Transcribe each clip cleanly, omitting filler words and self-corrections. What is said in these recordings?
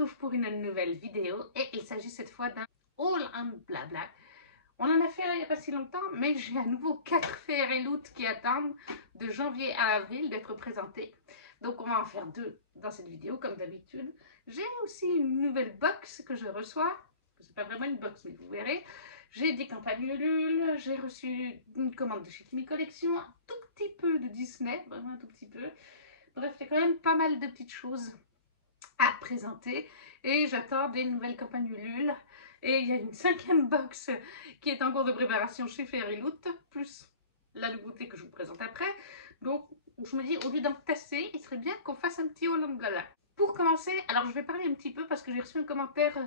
retrouve pour une nouvelle vidéo et il s'agit cette fois d'un haul en blabla. On en a fait il n'y a pas si longtemps, mais j'ai à nouveau 4 fers et loot qui attendent de janvier à avril d'être présentés. Donc on va en faire 2 dans cette vidéo comme d'habitude. J'ai aussi une nouvelle box que je reçois. C'est pas vraiment une box, mais vous verrez. J'ai des campagnes Ulule, j'ai reçu une commande de chez Kimi Collection, un tout petit peu de Disney, vraiment un tout petit peu. Bref, il y a quand même pas mal de petites choses à présenter et j'attends des nouvelles campagnes Ulule. Et il y a une 5e box qui est en cours de préparation chez Fairyloot, plus la nouveauté que je vous présente après. Donc je me dis, au lieu d'en tasser, il serait bien qu'on fasse un petit haul en blabla. Pour commencer, alors je vais parler un petit peu parce que j'ai reçu un commentaire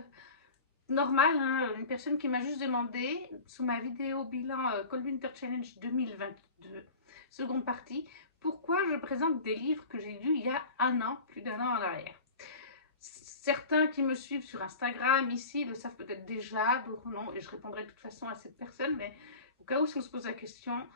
normal, hein, une personne qui m'a juste demandé sous ma vidéo bilan Cold Winter Challenge 2022, seconde partie, pourquoi je présente des livres que j'ai lus il y a un an, plus d'un an en arrière. Certains qui me suivent sur Instagram ici le savent peut-être déjà, d'autres non, et je répondrai de toute façon à cette personne, mais au cas où si on se pose la question,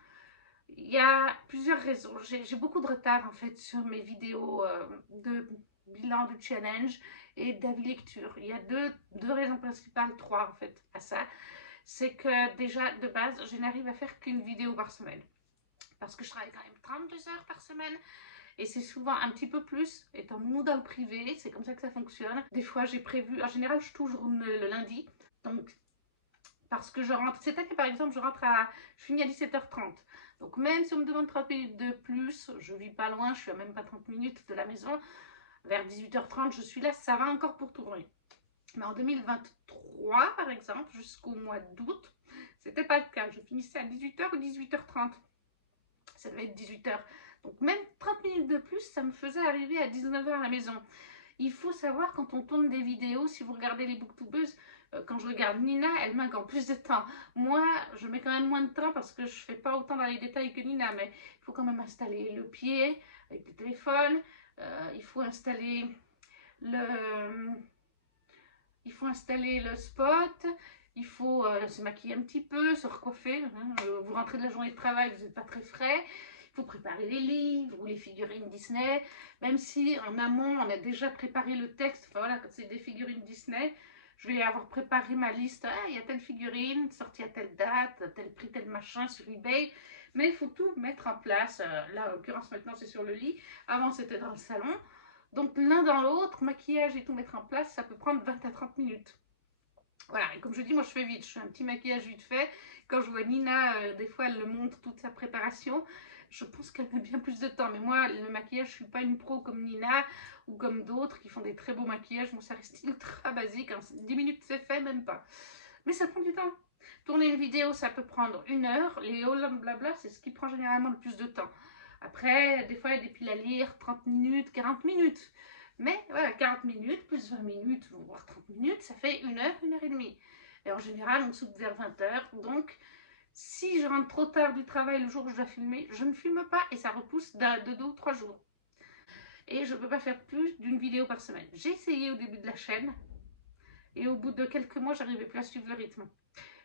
il y a plusieurs raisons. J'ai beaucoup de retard en fait sur mes vidéos de bilan du challenge et d'avis lecture. Il y a deux raisons principales, 3 en fait à ça. C'est que déjà de base, je n'arrive à faire qu'une vidéo par semaine. Parce que je travaille quand même 32 heures par semaine. Et c'est souvent un petit peu plus, étant nous dans le privé, c'est comme ça que ça fonctionne. Des fois j'ai prévu, en général je tourne le lundi, donc parce que je rentre, cette année par exemple je finis à 17h30. Donc même si on me demande 30 minutes de plus, je vis pas loin, je suis à même pas 30 minutes de la maison, vers 18h30 je suis là, ça va encore pour tourner. Mais en 2023 par exemple, jusqu'au mois d'août, c'était pas le cas, je finissais à 18h ou 18h30. Ça devait être 18h. Donc même 30 minutes de plus, ça me faisait arriver à 19h à la maison. Il faut savoir quand on tourne des vidéos, si vous regardez les booktubeuses, quand je regarde Nina, elle met encore plus de temps. Moi, je mets quand même moins de temps parce que je ne fais pas autant dans les détails que Nina, mais il faut quand même installer le pied avec le téléphone, il faut installer le, spot, il faut se maquiller un petit peu, se recoiffer. Hein. Vous rentrez de la journée de travail, vous n'êtes pas très frais. Il faut préparer les livres ou les figurines Disney. Même si en amont, on a déjà préparé le texte. Enfin voilà, quand c'est des figurines Disney, je vais avoir préparé ma liste. Ah, il y a telle figurine, sortie à telle date, tel prix, tel machin sur eBay. Mais il faut tout mettre en place. Là, en l'occurrence, maintenant, c'est sur le lit. Avant, c'était dans le salon. Donc l'un dans l'autre, maquillage et tout mettre en place, ça peut prendre 20 à 30 minutes. Voilà, et comme je dis, moi je fais vite, je fais un petit maquillage vite fait. Quand je vois Nina, des fois elle montre toute sa préparation, je pense qu'elle met bien plus de temps. Mais moi, le maquillage, je suis pas une pro comme Nina ou comme d'autres qui font des très beaux maquillages. Moi, ça reste ultra basique, en 10 minutes c'est fait, même pas. Mais ça prend du temps. Tourner une vidéo, ça peut prendre 1 heure. Les hauls blabla, c'est ce qui prend généralement le plus de temps. Après, des fois, il y a des piles à lire, 30 minutes, 40 minutes. Mais voilà, 40 minutes plus 20 minutes, voire 30 minutes, ça fait 1 heure, 1 heure et demie. Et en général, on soupe vers 20h. Donc, si je rentre trop tard du travail le jour où je dois filmer, je ne filme pas et ça repousse de 2 ou 3 jours. Et je ne peux pas faire plus d'une vidéo par semaine. J'ai essayé au début de la chaîne et au bout de quelques mois, j'arrivais plus à suivre le rythme.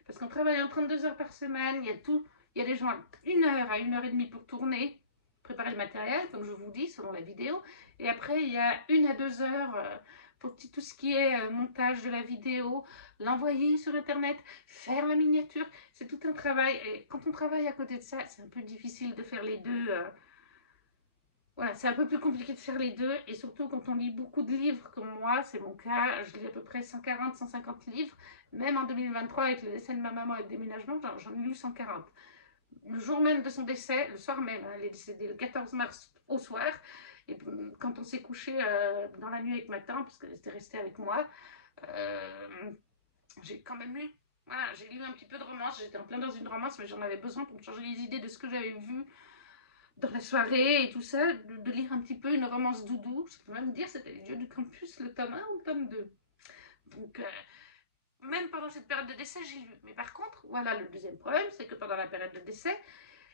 Parce qu'en travaillant 32 heures par semaine, il y a des gens 1 heure à 1 heure et demie pour tourner, préparer le matériel, comme je vous dis, selon la vidéo. Et après, il y a 1 à 2 heures pour tout ce qui est montage de la vidéo, l'envoyer sur Internet, faire la miniature. C'est tout un travail. Et quand on travaille à côté de ça, c'est un peu difficile de faire les deux. Voilà, c'est un peu plus compliqué de faire les deux. Et surtout quand on lit beaucoup de livres comme moi, c'est mon cas, je lis à peu près 140, 150 livres. Même en 2023, avec le décès de ma maman et le déménagement, j'en ai lu 140. Le jour même de son décès, le soir même, elle est décédée le 14 mars au soir, et quand on s'est couché dans la nuit avec ma tante, parce qu'elle était restée avec moi, j'ai quand même lu. Voilà, j'ai lu un petit peu de romance, j'étais en plein dans une romance, mais j'en avais besoin pour me changer les idées de ce que j'avais vu dans la soirée et tout ça, de lire un petit peu une romance doudou. Je peux même dire c'était Les Dieux du Campus, le tome 1 ou le tome 2. Donc, même pendant cette période de décès, j'ai lu. Mais par contre, voilà le deuxième problème, c'est que pendant la période de décès,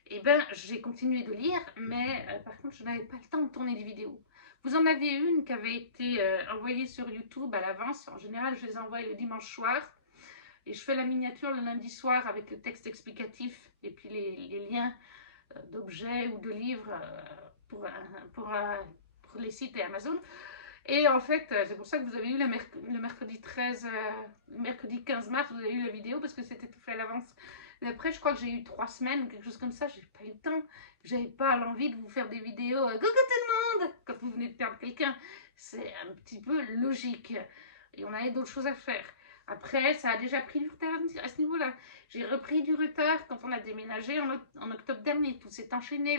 eh ben, j'ai continué de lire, mais par contre, je n'avais pas le temps de tourner des vidéos. Vous en aviez une qui avait été envoyée sur YouTube à l'avance. En général, je les envoie le dimanche soir. Et je fais la miniature le lundi soir avec le texte explicatif et puis les liens d'objets ou de livres pour les sites et Amazon. Et en fait, c'est pour ça que vous avez eu le mercredi 13, le mercredi 15 mars, vous avez eu la vidéo parce que c'était tout fait à l'avance. Mais après, je crois que j'ai eu 3 semaines, quelque chose comme ça, j'ai pas eu le temps. J'avais pas l'envie de vous faire des vidéos coucou tout le monde quand vous venez de perdre quelqu'un. C'est un petit peu logique. Et on avait d'autres choses à faire. Après, ça a déjà pris du retard à ce niveau-là. J'ai repris du retard quand on a déménagé en octobre dernier. Tout s'est enchaîné.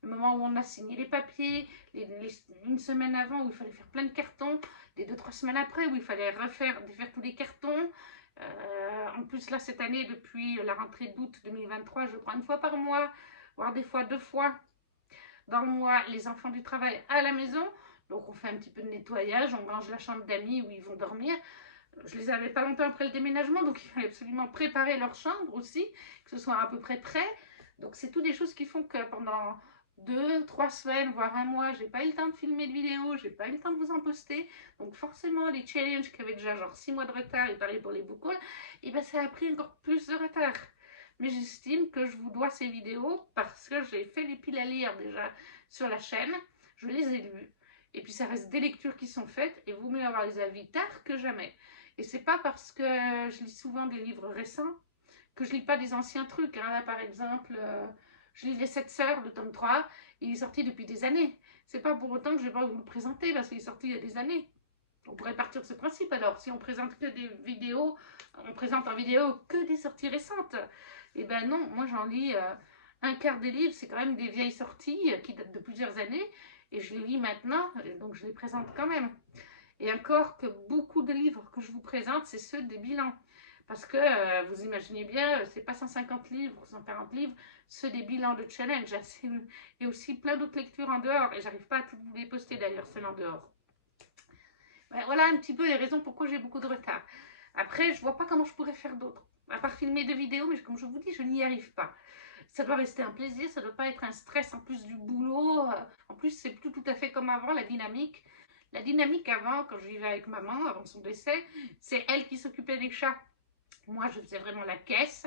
Le moment où on a signé les papiers, une semaine avant où il fallait faire plein de cartons, les 2-3 semaines après où il fallait défaire tous les cartons. En plus, là, cette année, depuis la rentrée d'août 2023, je prends une fois par mois, voire des fois 2 fois dans le mois, les enfants du travail à la maison. Donc, on fait un petit peu de nettoyage, on range la chambre d'amis où ils vont dormir. Je les avais pas longtemps après le déménagement, donc il fallait absolument préparer leur chambre aussi, que ce soit à peu près prêt. Donc, c'est toutes des choses qui font que pendant 2-3 semaines, voire un mois, j'ai pas eu le temps de filmer de vidéos, j'ai pas eu le temps de vous en poster. Donc forcément, les challenges qui avaient déjà genre 6 mois de retard, et pareil pour les book hauls, et ben ça a pris encore plus de retard. Mais j'estime que je vous dois ces vidéos parce que j'ai fait les piles à lire déjà sur la chaîne, je les ai lues, et puis ça reste des lectures qui sont faites, et vous mieux avoir les avis tard que jamais. Et c'est pas parce que je lis souvent des livres récents que je lis pas des anciens trucs. Hein. Là, par exemple, je lis Les 7 Sœurs, le tome 3, il est sorti depuis des années. C'est pas pour autant que je vais pas vous le présenter parce qu'il est sorti il y a des années. On pourrait partir de ce principe alors. Si on présente que des vidéos, on présente en vidéo que des sorties récentes. Et ben non, moi j'en lis un quart des livres, c'est quand même des vieilles sorties qui datent de plusieurs années. Et je les lis maintenant, donc je les présente quand même. Et encore que beaucoup de livres que je vous présente, c'est ceux des bilans. Parce que vous imaginez bien, c'est pas 150 livres, 140 livres, ceux des bilans de challenge. Il y a aussi plein d'autres lectures en dehors, et j'arrive pas à toutes vous les poster d'ailleurs, celles en dehors. Ben, voilà un petit peu les raisons pourquoi j'ai beaucoup de retard. Après, je vois pas comment je pourrais faire d'autres, à part filmer des vidéos, mais comme je vous dis, je n'y arrive pas. Ça doit rester un plaisir, ça doit pas être un stress en plus du boulot. En plus, c'est plus tout à fait comme avant, la dynamique. La dynamique avant, quand je vivais avec maman, avant son décès, c'est elle qui s'occupait des chats. Moi, je faisais vraiment la caisse,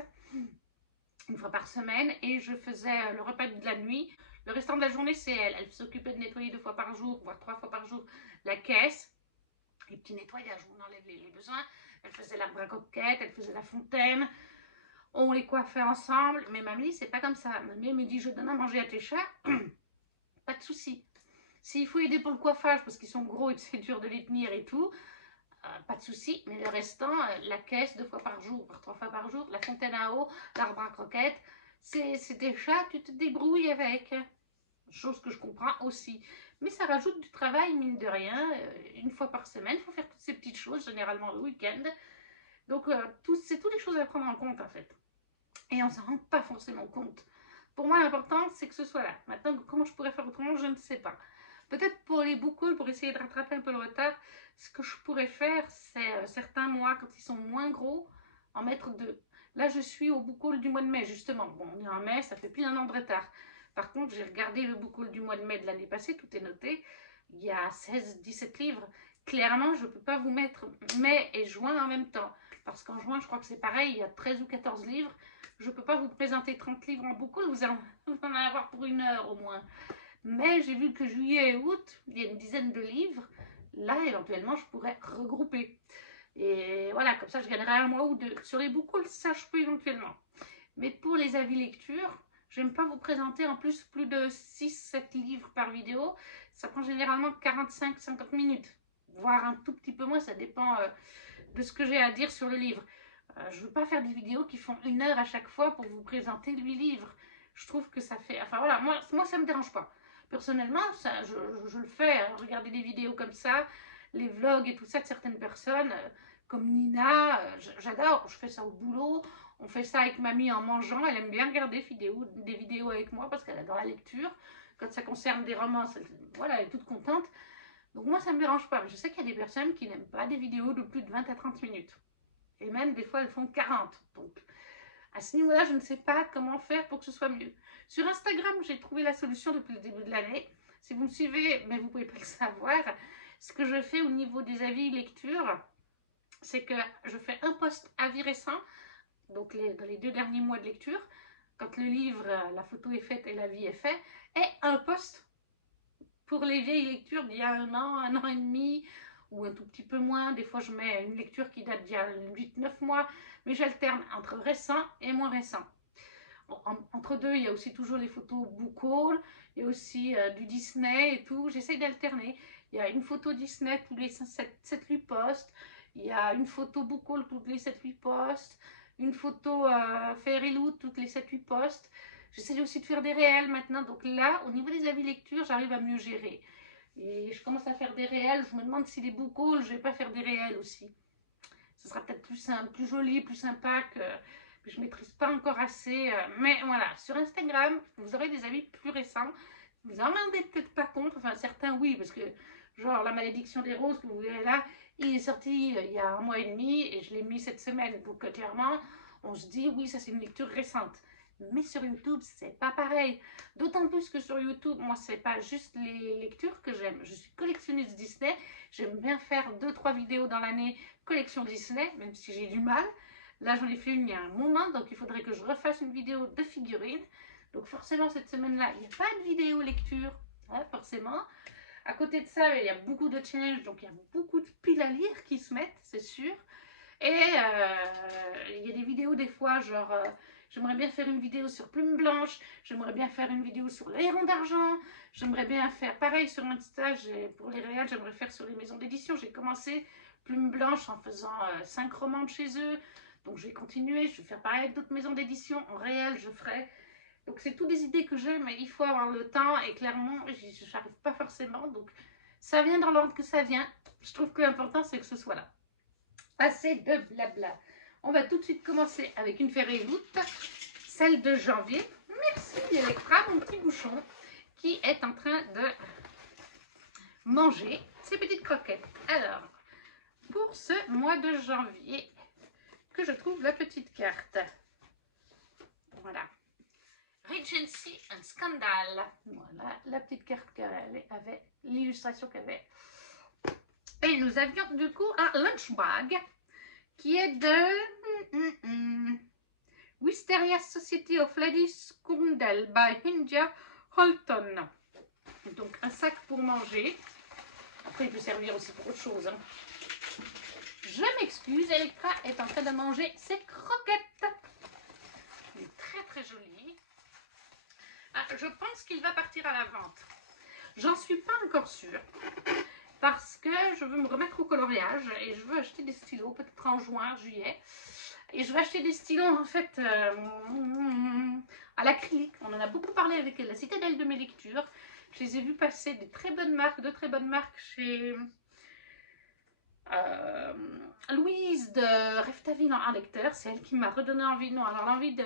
une fois par semaine, et je faisais le repas de la nuit. Le restant de la journée, c'est elle. Elle s'occupait de nettoyer 2 fois par jour, voire 3 fois par jour, la caisse. Les petits nettoyages, on enlève les besoins. Elle faisait l'arbre à coquette, elle faisait la fontaine. On les coiffait ensemble. Mais mamie, c'est pas comme ça. Mamie me dit, je donne à manger à tes chats. Pas de souci. S'il faut aider pour le coiffage, parce qu'ils sont gros et que c'est dur de les tenir et tout, pas de souci. Mais le restant, la caisse 2 fois par jour, voire 3 fois par jour, la fontaine à eau, l'arbre à croquettes, c'est des chats, tu te débrouilles avec. Chose que je comprends aussi. Mais ça rajoute du travail, mine de rien. Une fois par semaine, il faut faire toutes ces petites choses, généralement le week-end. Donc, c'est toutes les choses à prendre en compte, en fait. Et on ne s'en rend pas forcément compte. Pour moi, l'important, c'est que ce soit là. Maintenant, comment je pourrais faire autrement, je ne sais pas. Peut-être pour les book hauls, pour essayer de rattraper un peu le retard, ce que je pourrais faire, c'est certains mois, quand ils sont moins gros, en mettre 2. Là, je suis au book haul du mois de mai, justement. Bon, on est en mai, ça fait plus d'1 an de retard. Par contre, j'ai regardé le book haul du mois de mai de l'année passée, tout est noté. Il y a 16-17 livres. Clairement, je ne peux pas vous mettre mai et juin en même temps. Parce qu'en juin, je crois que c'est pareil, il y a 13 ou 14 livres. Je ne peux pas vous présenter 30 livres en book haul, vous en avoir pour 1 heure au moins. Mais j'ai vu que juillet et août, il y a une dizaine de livres. Là, éventuellement, je pourrais regrouper. Et voilà, comme ça, je gagnerai 1 mois ou 2. Sur les book hauls, ça, je peux éventuellement. Mais pour les avis lecture, j'aime pas vous présenter en plus de 6-7 livres par vidéo. Ça prend généralement 45-50 minutes, voire un tout petit peu moins, ça dépend de ce que j'ai à dire sur le livre. Je veux pas faire des vidéos qui font 1 heure à chaque fois pour vous présenter 8 livres. Je trouve que ça fait... Enfin voilà, moi ça me dérange pas. Personnellement, ça, je le fais, regarder des vidéos comme ça, les vlogs et tout ça de certaines personnes, comme Nina, j'adore, je fais ça au boulot, on fait ça avec mamie en mangeant, elle aime bien regarder des vidéos avec moi parce qu'elle adore la lecture. Quand ça concerne des romans, voilà, elle est toute contente. Donc moi, ça ne me dérange pas. Mais je sais qu'il y a des personnes qui n'aiment pas des vidéos de plus de 20 à 30 minutes. Et même, des fois, elles font 40. Donc, à ce niveau-là, je ne sais pas comment faire pour que ce soit mieux. Sur Instagram, j'ai trouvé la solution depuis le début de l'année. Si vous me suivez, mais vous ne pouvez pas le savoir, ce que je fais au niveau des avis lecture, c'est que je fais un post avis récent, donc dans les 2 derniers mois de lecture, quand le livre, la photo est faite et l'avis est fait, et un post pour les vieilles lectures d'il y a un an et demi, ou un tout petit peu moins. Des fois, je mets une lecture qui date d'il y a 8-9 mois, mais j'alterne entre récent et moins récent. Entre deux, il y a aussi toujours les photos book haul, il y a aussi du Disney et tout. J'essaye d'alterner. Il y a une photo Disney tous les 7-8 posts. Il y a une photo book haul toutes les 7-8 posts. Une photo Fairy Loot toutes les 7-8 posts. J'essaie aussi de faire des réels maintenant. Donc là, au niveau des avis lecture, j'arrive à mieux gérer. Et je commence à faire des réels. Je me demande si les book hauls, je ne vais pas faire des réels aussi. Ce sera peut-être plus simple, plus joli, plus sympa que je ne maîtrise pas encore assez. Mais voilà, sur Instagram, vous aurez des avis plus récents. Vous en rendez peut-être pas compte. Enfin, certains, oui, parce que genre La Malédiction des Roses que vous verrez là, il est sorti il y a 1 mois et demi et je l'ai mis cette semaine. Donc clairement, on se dit, oui, ça c'est une lecture récente. Mais sur YouTube, c'est pas pareil. D'autant plus que sur YouTube, moi, c'est pas juste les lectures que j'aime. Je suis collectionniste Disney. J'aime bien faire 2-3 vidéos dans l'année collection Disney, même si j'ai du mal. Là, j'en ai fait une il y a un moment, donc il faudrait que je refasse une vidéo de figurines. Donc forcément, cette semaine-là, il n'y a pas de vidéo lecture, hein, forcément. À côté de ça, il y a beaucoup de challenges, donc il y a beaucoup de piles à lire qui se mettent, c'est sûr. Et il y a des vidéos des fois, genre, j'aimerais bien faire une vidéo sur Plume Blanche, j'aimerais bien faire une vidéo sur l'Héron d'Argent, j'aimerais bien faire pareil sur Insta, pour les réels, j'aimerais faire sur les maisons d'édition. J'ai commencé Plume Blanche en faisant 5 romans de chez eux, donc je vais continuer, je vais faire pareil avec d'autres maisons d'édition, en réel je ferai. Donc c'est toutes des idées que j'ai, mais il faut avoir le temps et clairement, je n'arrive pas forcément, donc ça vient dans l'ordre que ça vient. Je trouve que l'important c'est que ce soit là. Assez de blabla. On va tout de suite commencer avec une Fairy Loot, celle de janvier. Merci Electra, mon petit bouchon, qui est en train de manger ses petites croquettes. Alors, pour ce mois de janvier, que je trouve la petite carte. Voilà. Regency, un scandale. Voilà la petite carte qu'elle avait, l'illustration qu'elle avait. Et nous avions du coup un lunch bag qui est de Wisteria Society of Ladies Kundel by India Holton. Donc un sac pour manger. Après il peut servir aussi pour autre chose. Hein. Je m'excuse, Electra est en train de manger ses croquettes. Il est très très joli. Ah, je pense qu'il va partir à la vente. J'en suis pas encore sûre. Parce que je veux me remettre au coloriage et je veux acheter des stylos, peut-être en juin, juillet. Et je vais acheter des stylos en fait à l'acrylique. On en a beaucoup parlé avec la citadelle de mes lectures. Je les ai vus passer de très bonnes marques chez Louise de Reftaville en lecteur. C'est elle qui m'a redonné envie. Non, alors l'envie de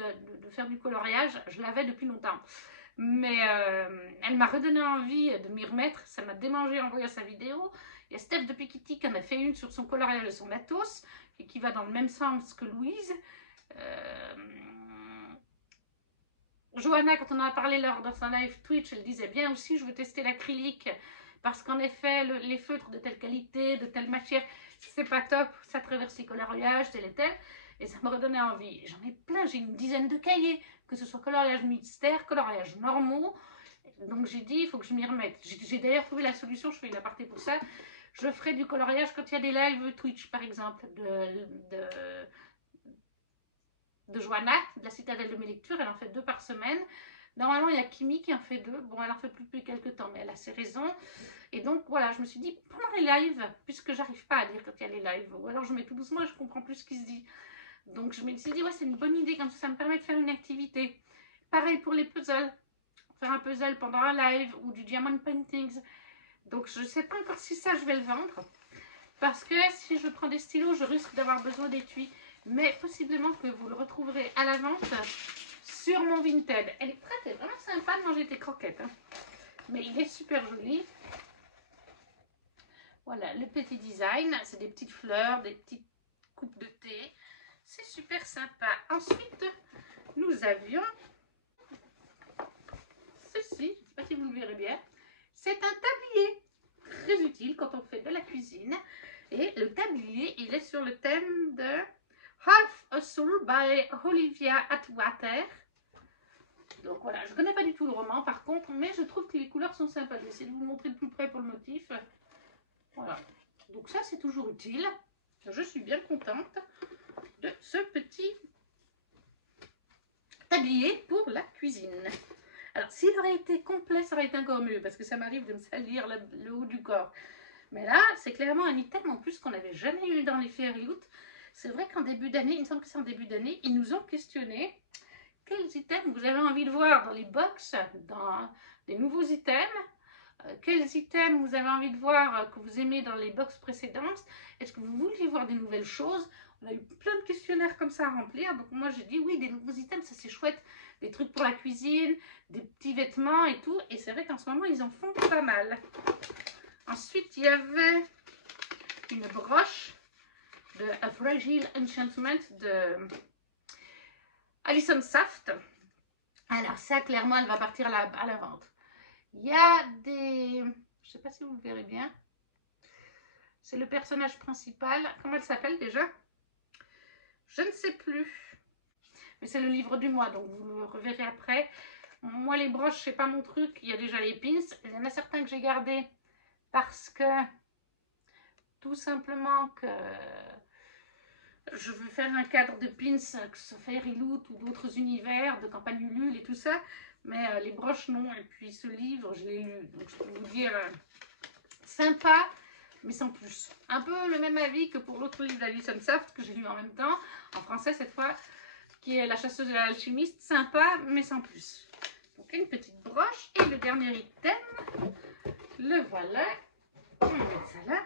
faire du coloriage, je l'avais depuis longtemps. Mais elle m'a redonné envie de m'y remettre. Ça m'a démangé en voyant sa vidéo. Il y a Steph de Pikiti qui en a fait une sur son coloriage de son matos et qui va dans le même sens que Louise. Johanna, quand on en a parlé lors dans son live Twitch, elle disait bien aussi, je veux tester l'acrylique parce qu'en effet, les feutres de telle qualité, de telle matière, c'est pas top, ça traverse les coloriages, tel et tel. Et ça m'a redonné envie. J'en ai plein, j'ai une dizaine de cahiers, que ce soit coloriage mystère, coloriage normaux. Donc j'ai dit, il faut que je m'y remette. J'ai d'ailleurs trouvé la solution, je fais une aparté pour ça. Je ferai du coloriage quand il y a des lives Twitch, par exemple, de Johanna, de la citadelle de mes lectures. Elle en fait 2 par semaine. Normalement, il y a Kimi qui en fait 2. Bon, elle en fait plus depuis quelques temps, mais elle a ses raisons. Et donc, voilà, je me suis dit, pendant les lives, puisque j'arrive pas à lire quand il y a les lives, ou alors je mets tout doucement et je comprends plus ce qui se dit. Donc, je me suis dit, ouais, c'est une bonne idée, comme ça me permet de faire une activité. Pareil pour les puzzles. Faire un puzzle pendant un live ou du diamond paintings. Donc, je ne sais pas encore si ça, je vais le vendre. Parce que si je prends des stylos, je risque d'avoir besoin d'étui. Mais possiblement que vous le retrouverez à la vente sur mon Vinted. Elle est très, vraiment sympa de manger tes croquettes. Hein. Mais il est super joli. Voilà, le petit design. C'est des petites fleurs, des petites coupes de thé. C'est super sympa. Ensuite, nous avions ceci. Je ne sais pas si vous le verrez bien. C'est un tablier. Très utile quand on fait de la cuisine. Et le tablier, il est sur le thème de Half a Soul by Olivia Atwater. Donc voilà, je ne connais pas du tout le roman par contre, mais je trouve que les couleurs sont sympas. Je vais essayer de vous le montrer de plus près pour le motif. Voilà, donc ça c'est toujours utile. Je suis bien contente de ce petit tablier pour la cuisine. Alors s'il aurait été complet, ça aurait été encore mieux, parce que ça m'arrive de me salir le haut du corps. Mais là, c'est clairement un item en plus qu'on n'avait jamais eu dans les Fairy Loot. C'est vrai qu'en début d'année, il me semble que c'est en début d'année, ils nous ont questionné quels items vous avez envie de voir dans les box, dans des nouveaux items, quels items vous avez envie de voir que vous aimez dans les box précédentes, est-ce que vous vouliez voir des nouvelles choses. On a eu plein de questionnaires comme ça à remplir, donc moi j'ai dit oui, des nouveaux items, ça c'est chouette, des trucs pour la cuisine, des petits vêtements et tout, et c'est vrai qu'en ce moment ils en font pas mal. Ensuite il y avait une broche de A Fragile Enchantment de Alison Saft. Alors ça clairement elle va partir à la vente. Il y a des... Je sais pas si vous verrez bien. C'est le personnage principal. Comment elle s'appelle déjà? Je ne sais plus. Mais c'est le livre du mois, donc vous le reverrez après. Moi, les broches, c'est pas mon truc. Il y a déjà les pins. Il y en a certains que j'ai gardés parce que... Tout simplement que... Je veux faire un cadre de pins, que ce soit Fairy Loot ou d'autres univers, de campagne Ulule et tout ça. Mais les broches, non. Et puis ce livre, je l'ai lu. Donc je peux vous dire, sympa, mais sans plus. Un peu le même avis que pour l'autre livre d'Alison Saft, que j'ai lu en même temps, en français cette fois, qui est La chasseuse de l'alchimiste. Sympa, mais sans plus. Donc une petite broche. Et le dernier item, le voilà. On va mettre ça là.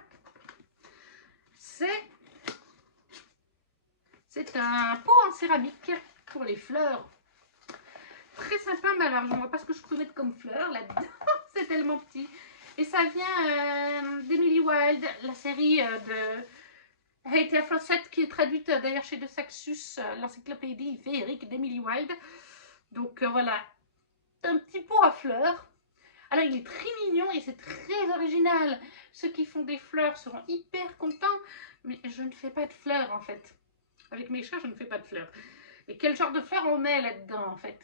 C'est un pot en céramique pour les fleurs. Très sympa, mais alors je ne vois pas ce que je peux mettre comme fleurs là-dedans. C'est tellement petit. Et ça vient d'Emily Wilde, la série de Hathia Fawcett, qui est traduite d'ailleurs chez De Saxus, l'encyclopédie féerique d'Emily Wilde. Donc voilà, un petit pot à fleurs. Alors il est très mignon et c'est très original. Ceux qui font des fleurs seront hyper contents, mais je ne fais pas de fleurs en fait. Avec mes chats, je ne fais pas de fleurs. Et quel genre de fleurs on met là-dedans, en fait?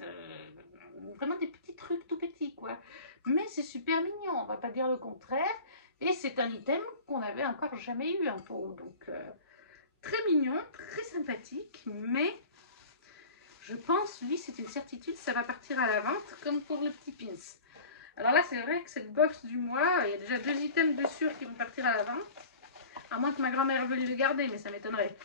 Vraiment des petits trucs tout petits, quoi. Mais c'est super mignon, on va pas dire le contraire. Et c'est un item qu'on n'avait encore jamais eu en pot. Donc, très mignon, très sympathique. Mais, je pense, lui, c'est une certitude, ça va partir à la vente, comme pour le petit pins. Alors là, c'est vrai que cette box du mois, il y a déjà 2 items de sûr qui vont partir à la vente. À moins que ma grand-mère veuille le garder, mais ça m'étonnerait.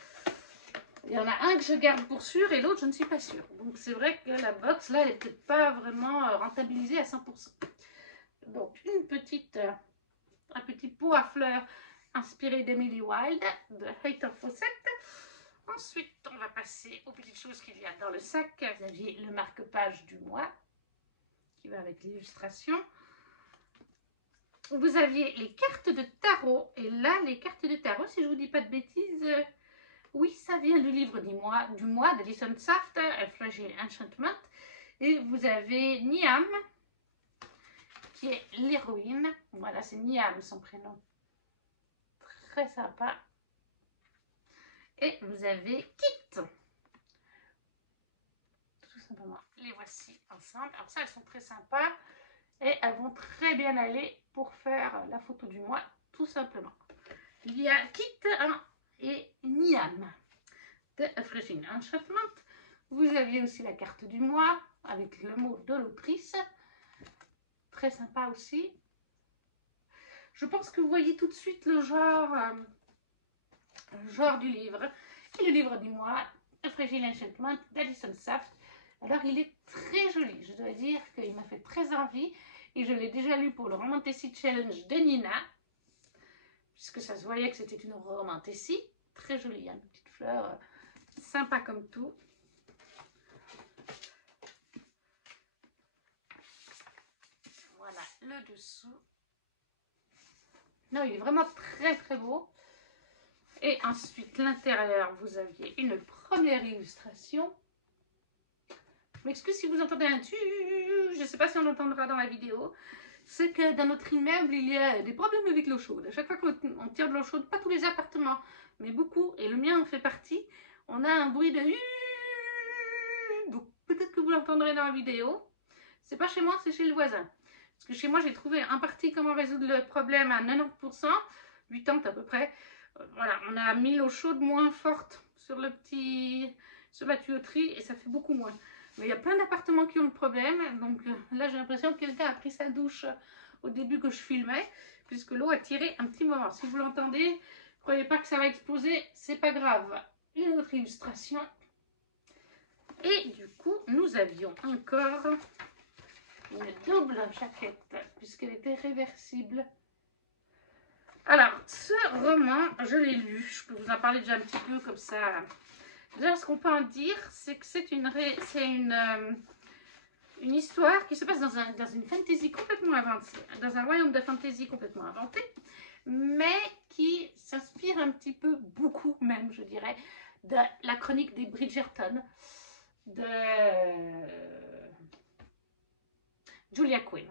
Il y en a un que je garde pour sûr et l'autre je ne suis pas sûre. Donc c'est vrai que la box là elle n'est peut-être pas vraiment rentabilisée à 100%. Donc un petit pot à fleurs inspiré d'Emily Wilde de Hathia Fawcett. Ensuite on va passer aux petites choses qu'il y a dans le sac. Vous aviez le marque-page du mois qui va avec l'illustration. Vous aviez les cartes de tarot. Et là les cartes de tarot, si je ne vous dis pas de bêtises... Oui, ça vient du livre du mois d'Alison Saft, A Fragile Enchantment. Et vous avez Niam, qui est l'héroïne. Voilà, c'est Niam son prénom. Très sympa. Et vous avez Kit. Tout simplement, les voici ensemble. Alors ça, elles sont très sympas. Et elles vont très bien aller pour faire la photo du mois, tout simplement. Il y a Kit, et Niam de A Fragile Enchantment. Vous aviez aussi la carte du mois avec le mot de l'autrice. Très sympa aussi. Je pense que vous voyez tout de suite le genre du livre. Et le livre du mois, A Fragile Enchantment d'Alison Saft. Alors il est très joli. Je dois dire qu'il m'a fait très envie. Et je l'ai déjà lu pour le Romantasy Challenge de Nina. Puisque ça se voyait que c'était une Romantasy. Très jolie, il y a une petite fleur sympa comme tout. Voilà le dessous. Non, il est vraiment très très beau. Et ensuite, l'intérieur, vous aviez une première illustration. Je m'excuse si vous entendez un tu, je ne sais pas si on l'entendra dans la vidéo. C'est que dans notre immeuble, il y a des problèmes avec l'eau chaude. À chaque fois qu'on tire de l'eau chaude, pas tous les appartements, mais beaucoup, et le mien en fait partie, on a un bruit de... Donc peut-être que vous l'entendrez dans la vidéo. C'est pas chez moi, c'est chez le voisin. Parce que chez moi, j'ai trouvé en partie comment résoudre le problème à 90%, 80 à peu près. Voilà, on a mis l'eau chaude moins forte sur sur la tuyauterie et ça fait beaucoup moins. Mais il y a plein d'appartements qui ont le problème. Donc là, j'ai l'impression que quelqu'un a pris sa douche au début que je filmais, puisque l'eau a tiré un petit moment. Si vous l'entendez, ne croyez pas que ça va exploser, c'est pas grave. Une autre illustration. Et du coup, nous avions encore une double jaquette, puisqu'elle était réversible. Alors, ce roman, je l'ai lu. Je peux vous en parler déjà un petit peu comme ça. Déjà, ce qu'on peut en dire, c'est que c'est une histoire qui se passe dans une fantasy complètement inventée, dans un royaume de fantasy complètement inventé, mais qui s'inspire un petit peu, beaucoup même, je dirais, de la chronique des Bridgerton de Julia Quinn.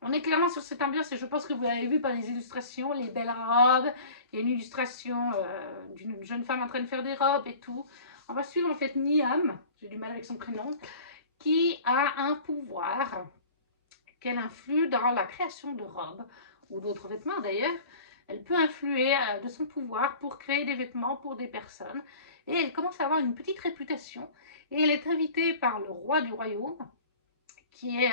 On est clairement sur cette ambiance et je pense que vous l'avez vu par les illustrations, les belles robes. Il y a une illustration d'une jeune femme en train de faire des robes et tout. On va suivre en fait Niam, j'ai du mal avec son prénom, qui a un pouvoir qu'elle influe dans la création de robes ou d'autres vêtements d'ailleurs. Elle peut influer de son pouvoir pour créer des vêtements pour des personnes. Et elle commence à avoir une petite réputation. Et elle est invitée par le roi du royaume, qui est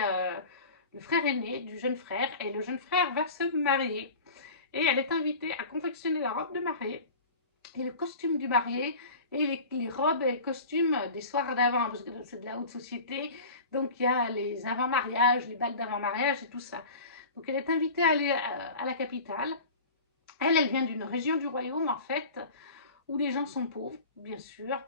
le frère aîné du jeune frère. Et le jeune frère va se marier. Et elle est invitée à confectionner la robe de mariée et le costume du marié et les robes et costumes des soirs d'avant, parce que c'est de la haute société. Donc il y a les avant-mariages, les bals d'avant-mariage et tout ça. Donc elle est invitée à aller à la capitale. Elle vient d'une région du royaume, en fait, où les gens sont pauvres, bien sûr,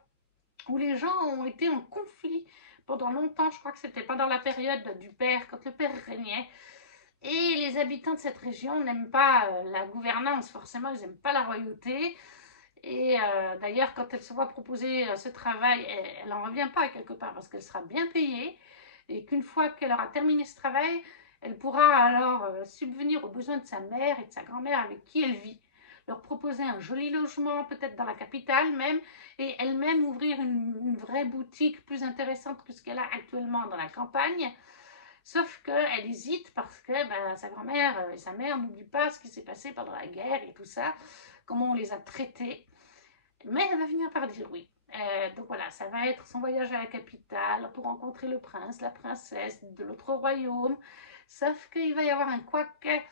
où les gens ont été en conflit pendant longtemps. Je crois que c'était pendant la période du père, quand le père régnait. Et les habitants de cette région n'aiment pas la gouvernance, forcément, ils n'aiment pas la royauté. Et d'ailleurs, quand elle se voit proposer ce travail, elle n'en revient pas quelque part, parce qu'elle sera bien payée. Et qu'une fois qu'elle aura terminé ce travail, elle pourra alors subvenir aux besoins de sa mère et de sa grand-mère avec qui elle vit, leur proposer un joli logement, peut-être dans la capitale même, et elle-même ouvrir une vraie boutique plus intéressante que ce qu'elle a actuellement dans la campagne. Sauf qu'elle hésite parce que sa grand-mère et sa mère n'oublient pas ce qui s'est passé pendant la guerre et tout ça, comment on les a traités. Mais elle va finir par dire oui. Donc voilà, ça va être son voyage à la capitale pour rencontrer le prince, la princesse de l'autre royaume. Sauf qu'il va y avoir un couac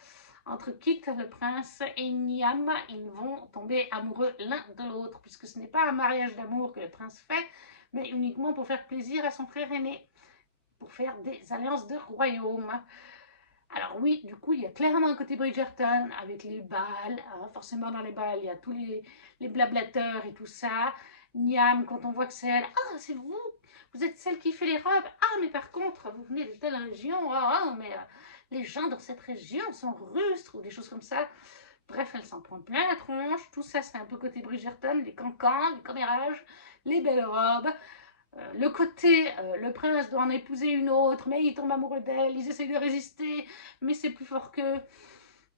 entre Kit, le prince, et Niam. Ils vont tomber amoureux l'un de l'autre, puisque ce n'est pas un mariage d'amour que le prince fait, mais uniquement pour faire plaisir à son frère aîné, pour faire des alliances de royaume. Alors oui, du coup, il y a clairement un côté Bridgerton avec les balles. Hein, forcément, dans les balles, il y a tous les blablateurs et tout ça. Niam, quand on voit que c'est elle, « Ah, c'est vous! Vous êtes celle qui fait les robes! Ah, mais par contre, vous venez de telle région! Oh, mais les gens dans cette région sont rustres! » ou des choses comme ça. Bref, elle s'en prend plein la tronche. Tout ça, c'est un peu côté Bridgerton, les cancans, les commérages, les belles robes. Le côté, le prince doit en épouser une autre, mais il tombe amoureux d'elle, ils essayent de résister, mais c'est plus fort qu'eux.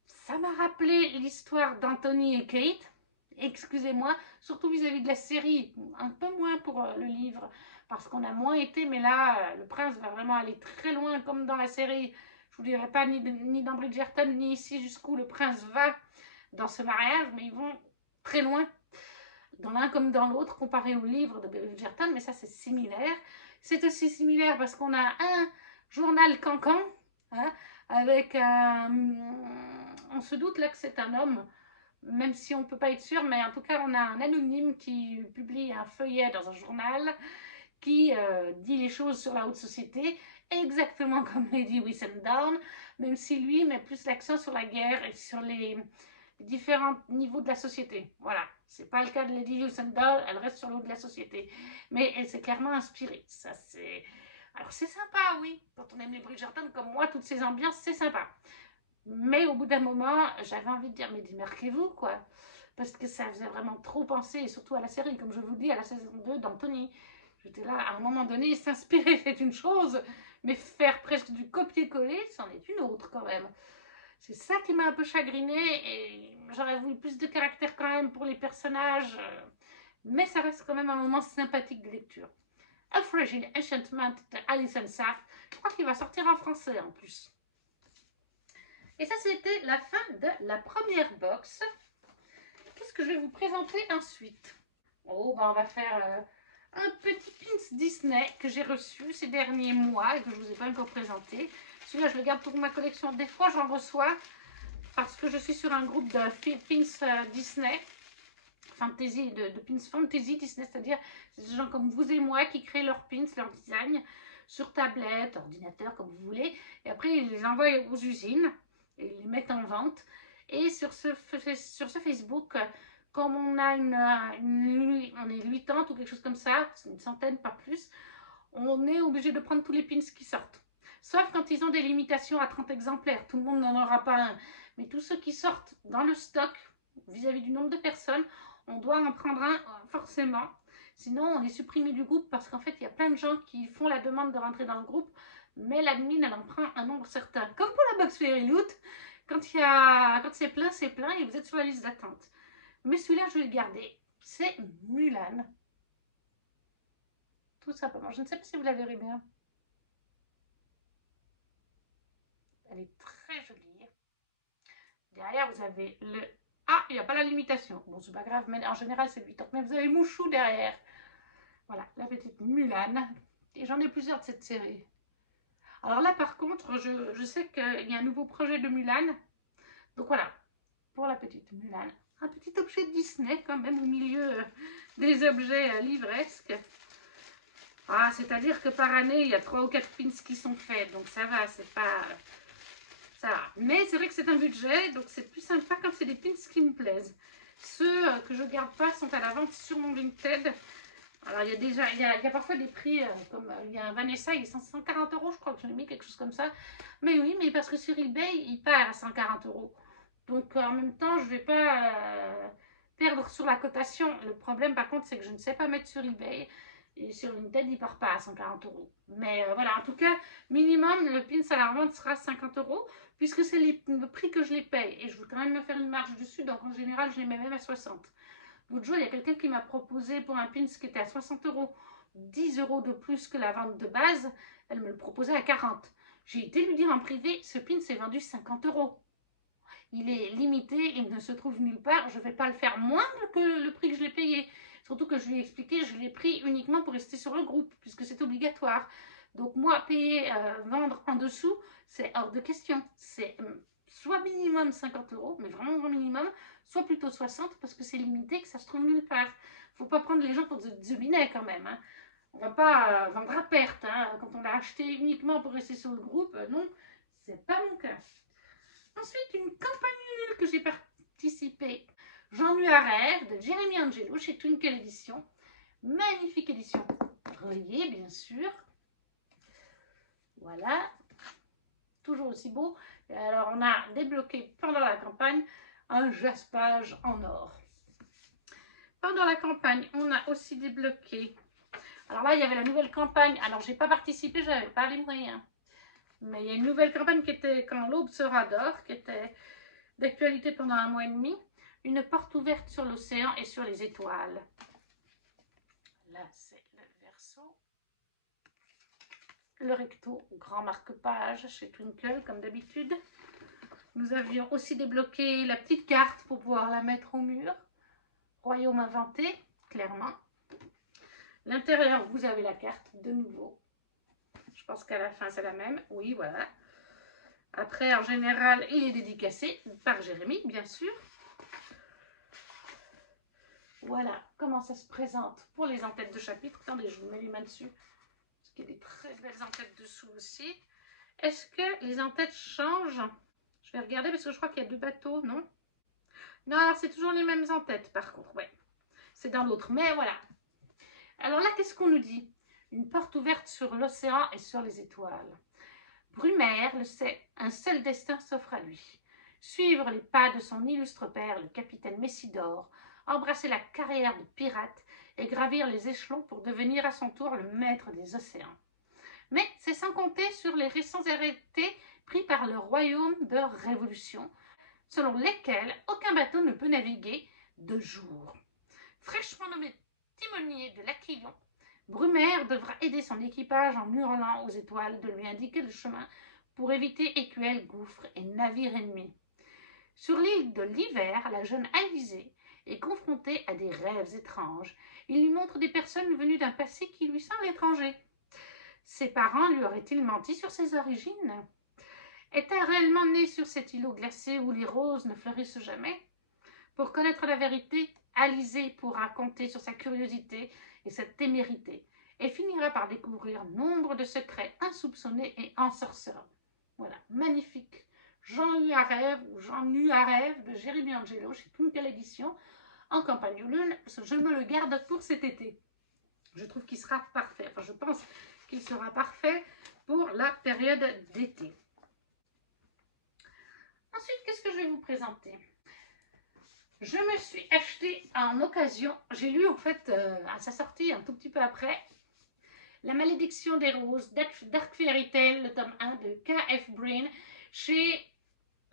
Ça m'a rappelé l'histoire d'Anthony et Kate, excusez-moi, surtout vis-à-vis de la série, un peu moins pour le livre, parce qu'on a moins été, mais là, le prince va vraiment aller très loin, comme dans la série. Je vous dirai pas ni dans Bridgerton, ni ici, jusqu'où le prince va dans ce mariage, mais ils vont très loin dans l'un comme dans l'autre, comparé au livre de Bridgerton, mais ça c'est similaire. C'est aussi similaire parce qu'on a un journal cancan, hein, avec on se doute là que c'est un homme, même si on ne peut pas être sûr, mais en tout cas on a un anonyme qui publie un feuillet dans un journal qui dit les choses sur la haute société, exactement comme Lady Whistledown, même si lui met plus l'accent sur la guerre et sur les différents niveaux de la société. Voilà, c'est pas le cas de Lady Whistledown, elle reste sur le haut de la société, mais elle s'est clairement inspirée. Ça c'est, alors c'est sympa, oui, quand on aime les Bridgerton comme moi, toutes ces ambiances, c'est sympa. Mais au bout d'un moment, j'avais envie de dire, mais démarquez-vous, quoi. Parce que ça faisait vraiment trop penser, et surtout à la série, comme je vous dis, à la saison 2 d'Anthony. J'étais là, à un moment donné, s'inspirer, c'est une chose, mais faire presque du copier-coller, c'en est une autre quand même. C'est ça qui m'a un peu chagrinée, et j'aurais voulu plus de caractère quand même pour les personnages, mais ça reste quand même un moment sympathique de lecture. A Fragile Enchantment de Alison Saff, Je crois qu'il va sortir en français en plus. Et ça, c'était la fin de la première box. Qu'est-ce que je vais vous présenter ensuite? Oh, ben on va faire un petit pins Disney que j'ai reçu ces derniers mois et que je ne vous ai pas encore présenté. Celui-là, je le garde pour ma collection. Des fois, j'en reçois parce que je suis sur un groupe de pins Disney. Fantasy, de pins fantasy Disney, c'est-à-dire des gens comme vous et moi qui créent leurs pins, leurs designs sur tablette, ordinateur, comme vous voulez. Et après, ils les envoient aux usines et ils les mettent en vente. Et sur ce Facebook, comme on a on est 80 ou quelque chose comme ça, une centaine, pas plus, on est obligé de prendre tous les pins qui sortent. Sauf quand ils ont des limitations à 30 exemplaires. Tout le monde n'en aura pas un. Mais tous ceux qui sortent dans le stock, vis-à-vis du nombre de personnes, on doit en prendre un forcément. Sinon, on est supprimé du groupe parce qu'en fait, il y a plein de gens qui font la demande de rentrer dans le groupe, mais l'admin, elle en prend un nombre certain. Comme pour la box Fairy Loot, quand c'est plein et vous êtes sur la liste d'attente. Mais celui-là, je vais le garder. C'est Mulan. Tout simplement. Je ne sais pas si vous la verrez bien. Elle est très jolie. Derrière, vous avez le... Ah, il n'y a pas la limitation. Bon, c'est pas grave, mais en général, c'est 8 ans. Mais vous avez Mouchou derrière. Voilà, la petite Mulan. Et j'en ai plusieurs de cette série. Alors là, par contre, je sais qu'il y a un nouveau projet de Mulan. Donc voilà, pour la petite Mulan. Un petit objet Disney, quand même, au milieu des objets livresques. Ah, c'est-à-dire que par année, il y a 3 ou 4 pins qui sont faits. Donc ça va, c'est pas... Ça va. Mais c'est vrai que c'est un budget, donc c'est plus sympa quand c'est des pins qui me plaisent. Ceux que je garde pas sont à la vente sur mon Vinted. Alors, il y a parfois des prix, comme il y a un Vanessa, il est 140 €, je crois que j'en ai mis quelque chose comme ça. Mais oui, mais parce que sur eBay, il part à 140 €. Donc, en même temps, je ne vais pas perdre sur la cotation. Le problème, par contre, c'est que je ne sais pas mettre sur eBay. Et sur Vinted, il ne part pas à 140 €. Mais voilà, en tout cas, minimum, le pin à la vente sera 50 €, puisque c'est le prix que je les paye. Et je veux quand même me faire une marge dessus, donc en général, je les mets même à 60 €. L'autre jour, il y a quelqu'un qui m'a proposé pour un pins qui était à 60 €, 10 € de plus que la vente de base. Elle me le proposait à 40 €. J'ai été lui dire en privé, ce pin s'est vendu 50 €. Il est limité, il ne se trouve nulle part. Je ne vais pas le faire moindre que le prix que je l'ai payé. Surtout que je lui ai expliqué, je l'ai pris uniquement pour rester sur le groupe, puisque c'est obligatoire. Donc moi, payer, vendre en dessous, c'est hors de question. C'est soit minimum 50 €, mais vraiment grand minimum, soit plutôt 60 parce que c'est limité, que ça se trouve nulle part. Il ne faut pas prendre les gens pour des binets quand même. Hein. On ne va pas vendre à perte. Hein. Quand on l'a acheté uniquement pour rester sur le groupe, non, c'est pas mon cas. Ensuite, une campagne que j'ai participé. J'en eus un rêve de Jeremy Angelo chez Twinkle Edition. Magnifique édition reliée, bien sûr. Voilà. Toujours aussi beau. Et alors, on a débloqué pendant la campagne un jaspage en or. Pendant la campagne, on a aussi débloqué. Alors là, il y avait la nouvelle campagne. Alors, j'ai pas participé, j'avais pas les moyens. Mais il y a une nouvelle campagne qui était Quand l'aube sera d'or, qui était d'actualité pendant 1 mois et demi. Une porte ouverte sur l'océan et sur les étoiles. Là, c'est le verso. Le recto, grand marque-page chez Twinkle, comme d'habitude. Nous avions aussi débloqué la petite carte pour pouvoir la mettre au mur. Royaume inventé, clairement. L'intérieur, vous avez la carte de nouveau. Je pense qu'à la fin, c'est la même. Oui, voilà. Après, en général, il est dédicacé par Jérémy, bien sûr. Voilà comment ça se présente pour les en-têtes de chapitre. Attendez, je vous mets les mains dessus. Parce qu'il y a des très belles en-têtes dessous aussi. Est-ce que les en-têtes changent? Je vais regarder parce que je crois qu'il y a 2 bateaux, non? Non, c'est toujours les mêmes en-têtes par contre, ouais. C'est dans l'autre, mais voilà. Alors là, qu'est-ce qu'on nous dit? Une porte ouverte sur l'océan et sur les étoiles. Brumaire le sait, un seul destin s'offre à lui. Suivre les pas de son illustre père, le capitaine Messidor, embrasser la carrière de pirate et gravir les échelons pour devenir à son tour le maître des océans. Mais c'est sans compter sur les récents arrêtés pris par le royaume de Révolution, selon lesquels aucun bateau ne peut naviguer de jour. Fraîchement nommé timonier de l'Aquilon, Brumaire devra aider son équipage en hurlant aux étoiles de lui indiquer le chemin pour éviter écuelles, gouffres et navires ennemis. Sur l'île de l'Hiver, la jeune Alizée est confrontée à des rêves étranges. Il lui montre des personnes venues d'un passé qui lui semble étranger. Ses parents lui auraient-ils menti sur ses origines? Est-elle réellement née sur cet îlot glacé où les roses ne fleurissent jamais? Pour connaître la vérité, Alizée pourra compter sur sa curiosité et sa témérité et finira par découvrir nombre de secrets insoupçonnés et ensorcelants. Voilà, magnifique. Jean eut un rêve ou Jean eut un rêve de Jérémy Angelo chez Punkel Édition en campagne lune. Je me le garde pour cet été. Je trouve qu'il sera parfait. Enfin, je pense qu'il sera parfait pour la période d'été. Ensuite, qu'est-ce que je vais vous présenter? Je me suis acheté en occasion, j'ai lu en fait à sa sortie un tout petit peu après, La malédiction des roses, Dark Fairy Tale, le tome 1 de K.F. Brain, chez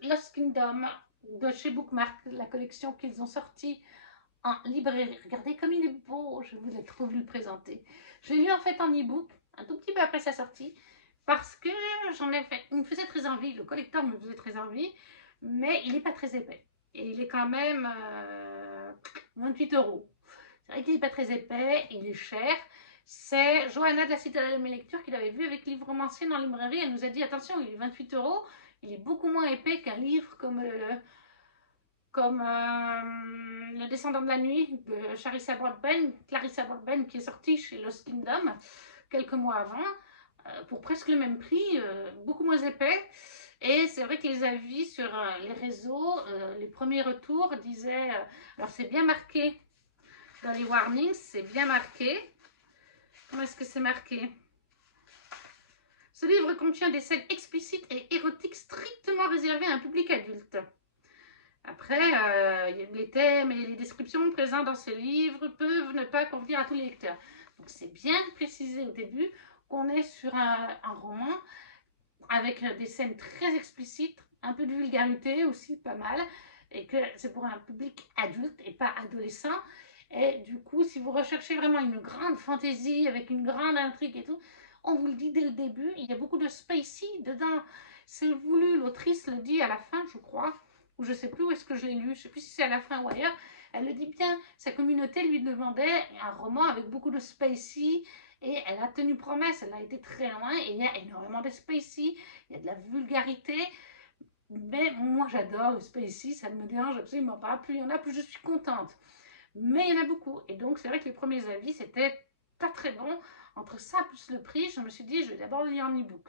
Lost Kingdom, de chez Bookmark, la collection qu'ils ont sortie en librairie. Regardez comme il est beau, je vous ai trop vu le présenter. Je l'ai lu en fait en e-book, un tout petit peu après sa sortie, parce que j'en ai fait, il me faisait très envie, le collecteur me faisait très envie, mais il n'est pas très épais. Et il est quand même 28 €. C'est vrai qu'il n'est pas très épais, il est cher. C'est Johanna de la Citadelle de mes lectures qui l'avait vu avec Livromancier dans la librairie. Elle nous a dit attention, il est 28 €, il est beaucoup moins épais qu'un livre comme Le Descendant de la Nuit de Clarissa Broadbent qui est sorti chez Lost Kingdom quelques mois avant, pour presque le même prix, beaucoup moins épais. Et c'est vrai que les avis sur les réseaux, les premiers retours disaient, alors c'est bien marqué dans les warnings, c'est bien marqué. Comment est-ce que c'est marqué? Ce livre contient des scènes explicites et érotiques strictement réservées à un public adulte. Après, les thèmes et les descriptions présents dans ce livre peuvent ne pas convenir à tous les lecteurs. Donc c'est bien précisé au début qu'on est sur un roman avec des scènes très explicites, un peu de vulgarité aussi, pas mal, et que c'est pour un public adulte et pas adolescent. Et du coup, si vous recherchez vraiment une grande fantaisie avec une grande intrigue et tout, on vous le dit dès le début, il y a beaucoup de spacey dedans. C'est voulu, l'autrice le dit à la fin, je crois, ou je sais plus où est-ce que je l'ai lu, je ne sais plus si c'est à la fin ou ailleurs. Elle le dit bien, sa communauté lui demandait un roman avec beaucoup de spacey, et elle a tenu promesse, elle a été très loin, et il y a énormément de spacey, il y a de la vulgarité, mais moi j'adore le spacey, ça ne me dérange absolument pas. Plus il y en a, plus je suis contente. Mais il y en a beaucoup, et donc c'est vrai que les premiers avis, c'était pas très bon. Entre ça plus le prix, je me suis dit, je vais d'abord le lire en e-book.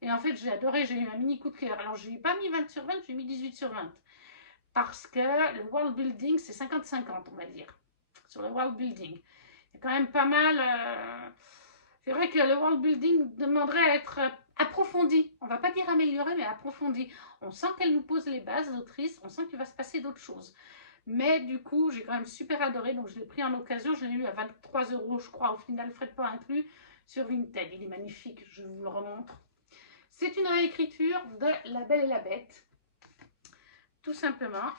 Et en fait, j'ai adoré, j'ai eu un mini coup de cœur. Alors, je n'ai pas mis 20 sur 20, j'ai mis 18 sur 20. Parce que le world building, c'est 50-50, on va dire, sur le world building. Il y a quand même pas mal... C'est vrai que le world building demanderait à être approfondi. On ne va pas dire amélioré, mais approfondi. On sent qu'elle nous pose les bases, l'autrice. On sent qu'il va se passer d'autres choses. Mais du coup, j'ai quand même super adoré. Donc, je l'ai pris en occasion. Je l'ai eu à 23 €, je crois, au final, frais de port inclus, sur Vinted. Il est magnifique, je vous le remontre. C'est une réécriture de La Belle et la Bête. Tout simplement.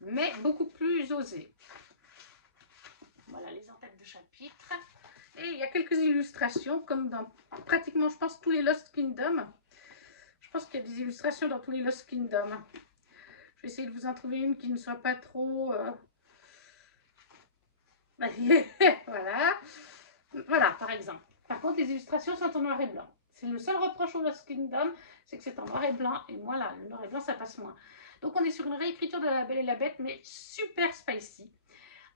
Mais beaucoup plus osée. Voilà les entêtes de chapitre. Et il y a quelques illustrations, comme dans pratiquement, je pense, tous les Lost Kingdom. Je pense qu'il y a des illustrations dans tous les Lost Kingdom. Je vais essayer de vous en trouver une qui ne soit pas trop... voilà. Voilà, par exemple. Par contre, les illustrations sont en noir et blanc. C'est le seul reproche au Lost Kingdom, c'est que c'est en noir et blanc. Et moi, là, le noir et blanc, ça passe moins. Donc, on est sur une réécriture de La Belle et la Bête, mais super spicy.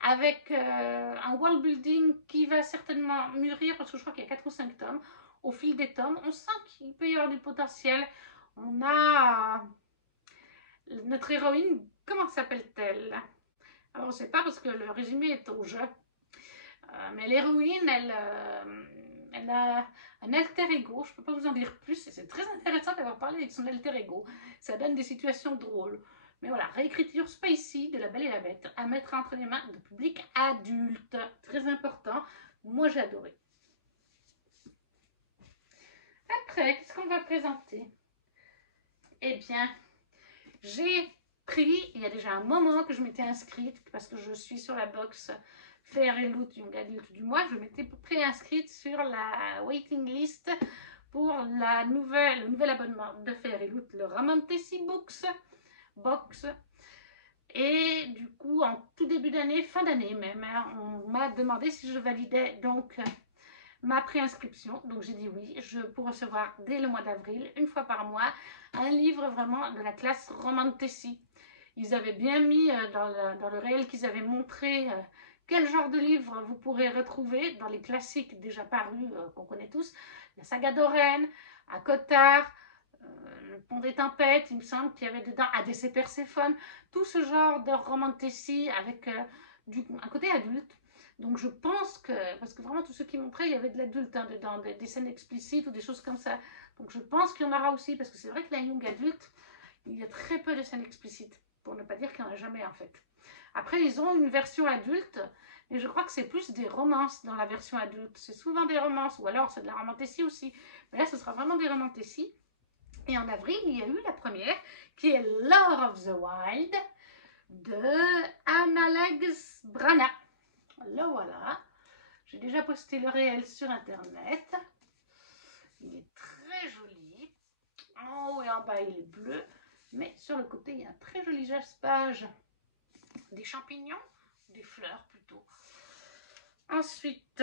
Avec un world building qui va certainement mûrir, parce que je crois qu'il y a 4 ou 5 tomes. Au fil des tomes, on sent qu'il peut y avoir du potentiel. On a notre héroïne, comment s'appelle-t-elle? Alors, on ne sait pas parce que le résumé est au jeu. Mais l'héroïne, elle a un alter ego. Je ne peux pas vous en dire plus. C'est très intéressant d'avoir parlé avec son alter ego. Ça donne des situations drôles. Mais voilà, réécriture spicy de La Belle et la Bête à mettre entre les mains de public adulte. Très important. Moi, j'ai adoré. Après, qu'est-ce qu'on va présenter? Eh bien, j'ai pris, il y a déjà un moment que je m'étais inscrite, parce que je suis sur la box Faire et Loot Young Adult du mois, je m'étais préinscrite sur la waiting list pour le nouvel abonnement de Faire et Loot, le Ramantesi Box. Et du coup, en tout début d'année, fin d'année même, hein, on m'a demandé si je validais donc ma préinscription. Donc j'ai dit oui, pour recevoir dès le mois d'avril, une fois par mois, un livre vraiment de la classe Romantesi. Ils avaient bien mis dans le réel qu'ils avaient montré quel genre de livre vous pourrez retrouver dans les classiques déjà parus qu'on connaît tous. La saga d'Oren, à Cotard, le Pont des Tempêtes, il me semble qu'il y avait dedans ADC Perséphone, tout ce genre de romantécie avec un côté adulte. Donc je pense que, parce que vraiment tous ceux qui montraient, il y avait de l'adulte hein, dedans, des scènes explicites ou des choses comme ça. Donc je pense qu'il y en aura aussi, parce que c'est vrai que la Young Adulte, il y a très peu de scènes explicites, pour ne pas dire qu'il n'y en a jamais en fait. Après, ils ont une version adulte, mais je crois que c'est plus des romances dans la version adulte. C'est souvent des romances, ou alors c'est de la romantécie aussi. Mais là, ce sera vraiment des romantécies. Et en avril, il y a eu la première, qui est Lord of the Wild, de Annalegs Brana. Le voilà. J'ai déjà posté le réel sur internet. Il est très joli. En haut et en bas, il est bleu. Mais sur le côté, il y a un très joli jaspage. Des champignons, des fleurs plutôt. Ensuite,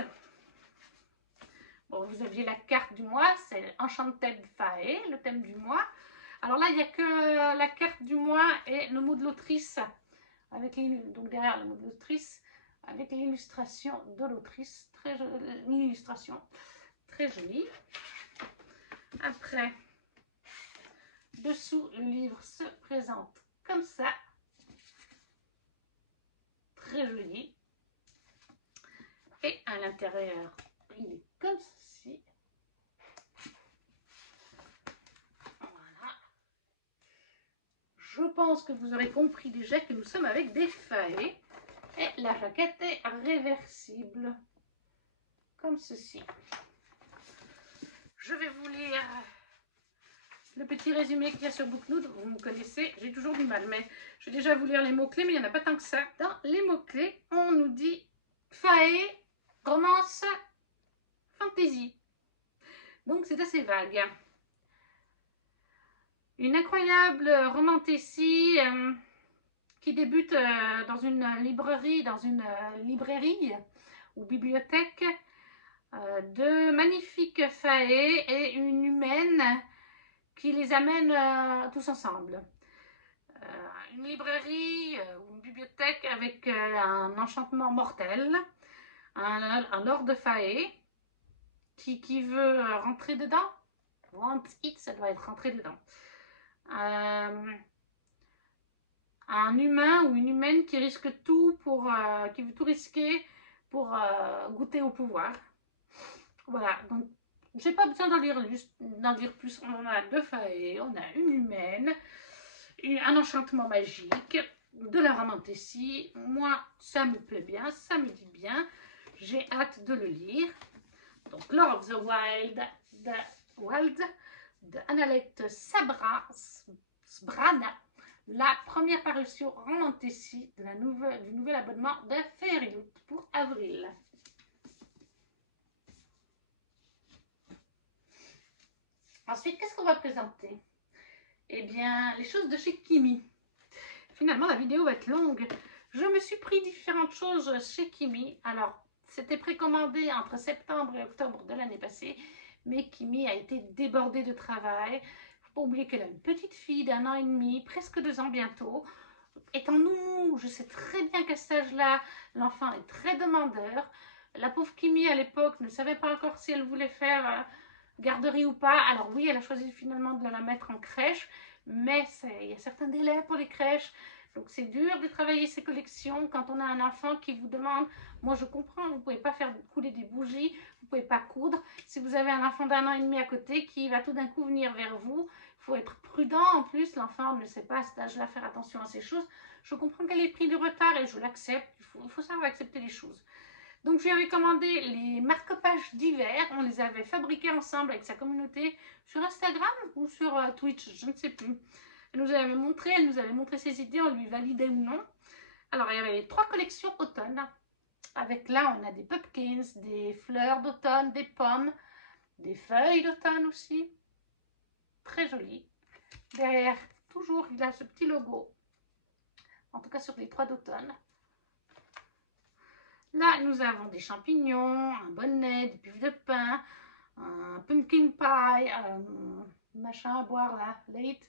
bon, vous aviez la carte du mois, c'est Enchanted Fae, le thème du mois. Alors là, il n'y a que la carte du mois et le mot de l'autrice, donc derrière le mot de l'autrice, avec l'illustration de l'autrice, une illustration très jolie. Après, dessous, le livre se présente comme ça, très joli. Et à l'intérieur, il est comme ceci. Voilà. Je pense que vous aurez compris déjà que nous sommes avec des faets. Et la jaquette est réversible, comme ceci. Je vais vous lire le petit résumé qu'il y a sur Booknote. Vous me connaissez, j'ai toujours du mal, mais je vais déjà vous lire les mots-clés, mais il n'y en a pas tant que ça. Dans les mots-clés, on nous dit fae, romance, fantasy. Donc c'est assez vague. Une incroyable romantécie qui débute dans une librairie ou bibliothèque de magnifiques fae et une humaine qui les amène tous ensemble. Une librairie ou une bibliothèque avec un enchantement mortel, un lord de fae qui veut rentrer dedans. Want it, ça doit être rentrer dedans. Un humain ou une humaine qui risque tout qui veut tout risquer pour goûter au pouvoir. Voilà, donc j'ai pas besoin d'en dire plus. On a deux fae, on a une humaine, un enchantement magique, de la romantécie. Moi, ça me plaît bien, ça me dit bien. J'ai hâte de le lire. Donc, Lord of the Wild de Annalect Sbrana, la première parution romantécie du nouvel abonnement de Faire et Loot pour avril. Ensuite, qu'est-ce qu'on va présenter? Eh bien, les choses de chez Kimi. Finalement, la vidéo va être longue. Je me suis pris différentes choses chez Kimi. Alors, c'était précommandé entre septembre et octobre de l'année passée, mais Kimi a été débordée de travail. Il ne faut pas oublier qu'elle a une petite fille d'1 an et demi, presque 2 ans bientôt. Étant nous, je sais très bien qu'à cet âge-là, l'enfant est très demandeur. La pauvre Kimi, à l'époque, ne savait pas encore si elle voulait faire garderie ou pas. Alors oui, elle a choisi finalement de la mettre en crèche, mais il y a certains délais pour les crèches. Donc c'est dur de travailler ces collections quand on a un enfant qui vous demande. Moi je comprends, vous ne pouvez pas faire couler des bougies, vous ne pouvez pas coudre. Si vous avez un enfant d'1 an et demi à côté qui va tout d'un coup venir vers vous, il faut être prudent. En plus, l'enfant ne sait pas à cet âge-là faire attention à ces choses. Je comprends qu'elle ait pris du retard et je l'accepte. Il faut savoir accepter les choses. Donc je lui avais commandé les marque-pages d'hiver. On les avait fabriqués ensemble avec sa communauté sur Instagram ou sur Twitch, je ne sais plus. Elle nous avait montré ses idées, on lui validait ou non. Alors il y avait les 3 collections automne. Avec là, on a des pumpkins, des fleurs d'automne, des pommes, des feuilles d'automne aussi. Très joli. Derrière, toujours, il a ce petit logo. En tout cas, sur les 3 d'automne. Là, nous avons des champignons, un bonnet, des puffs de pain, un pumpkin pie, un machin à boire là, late,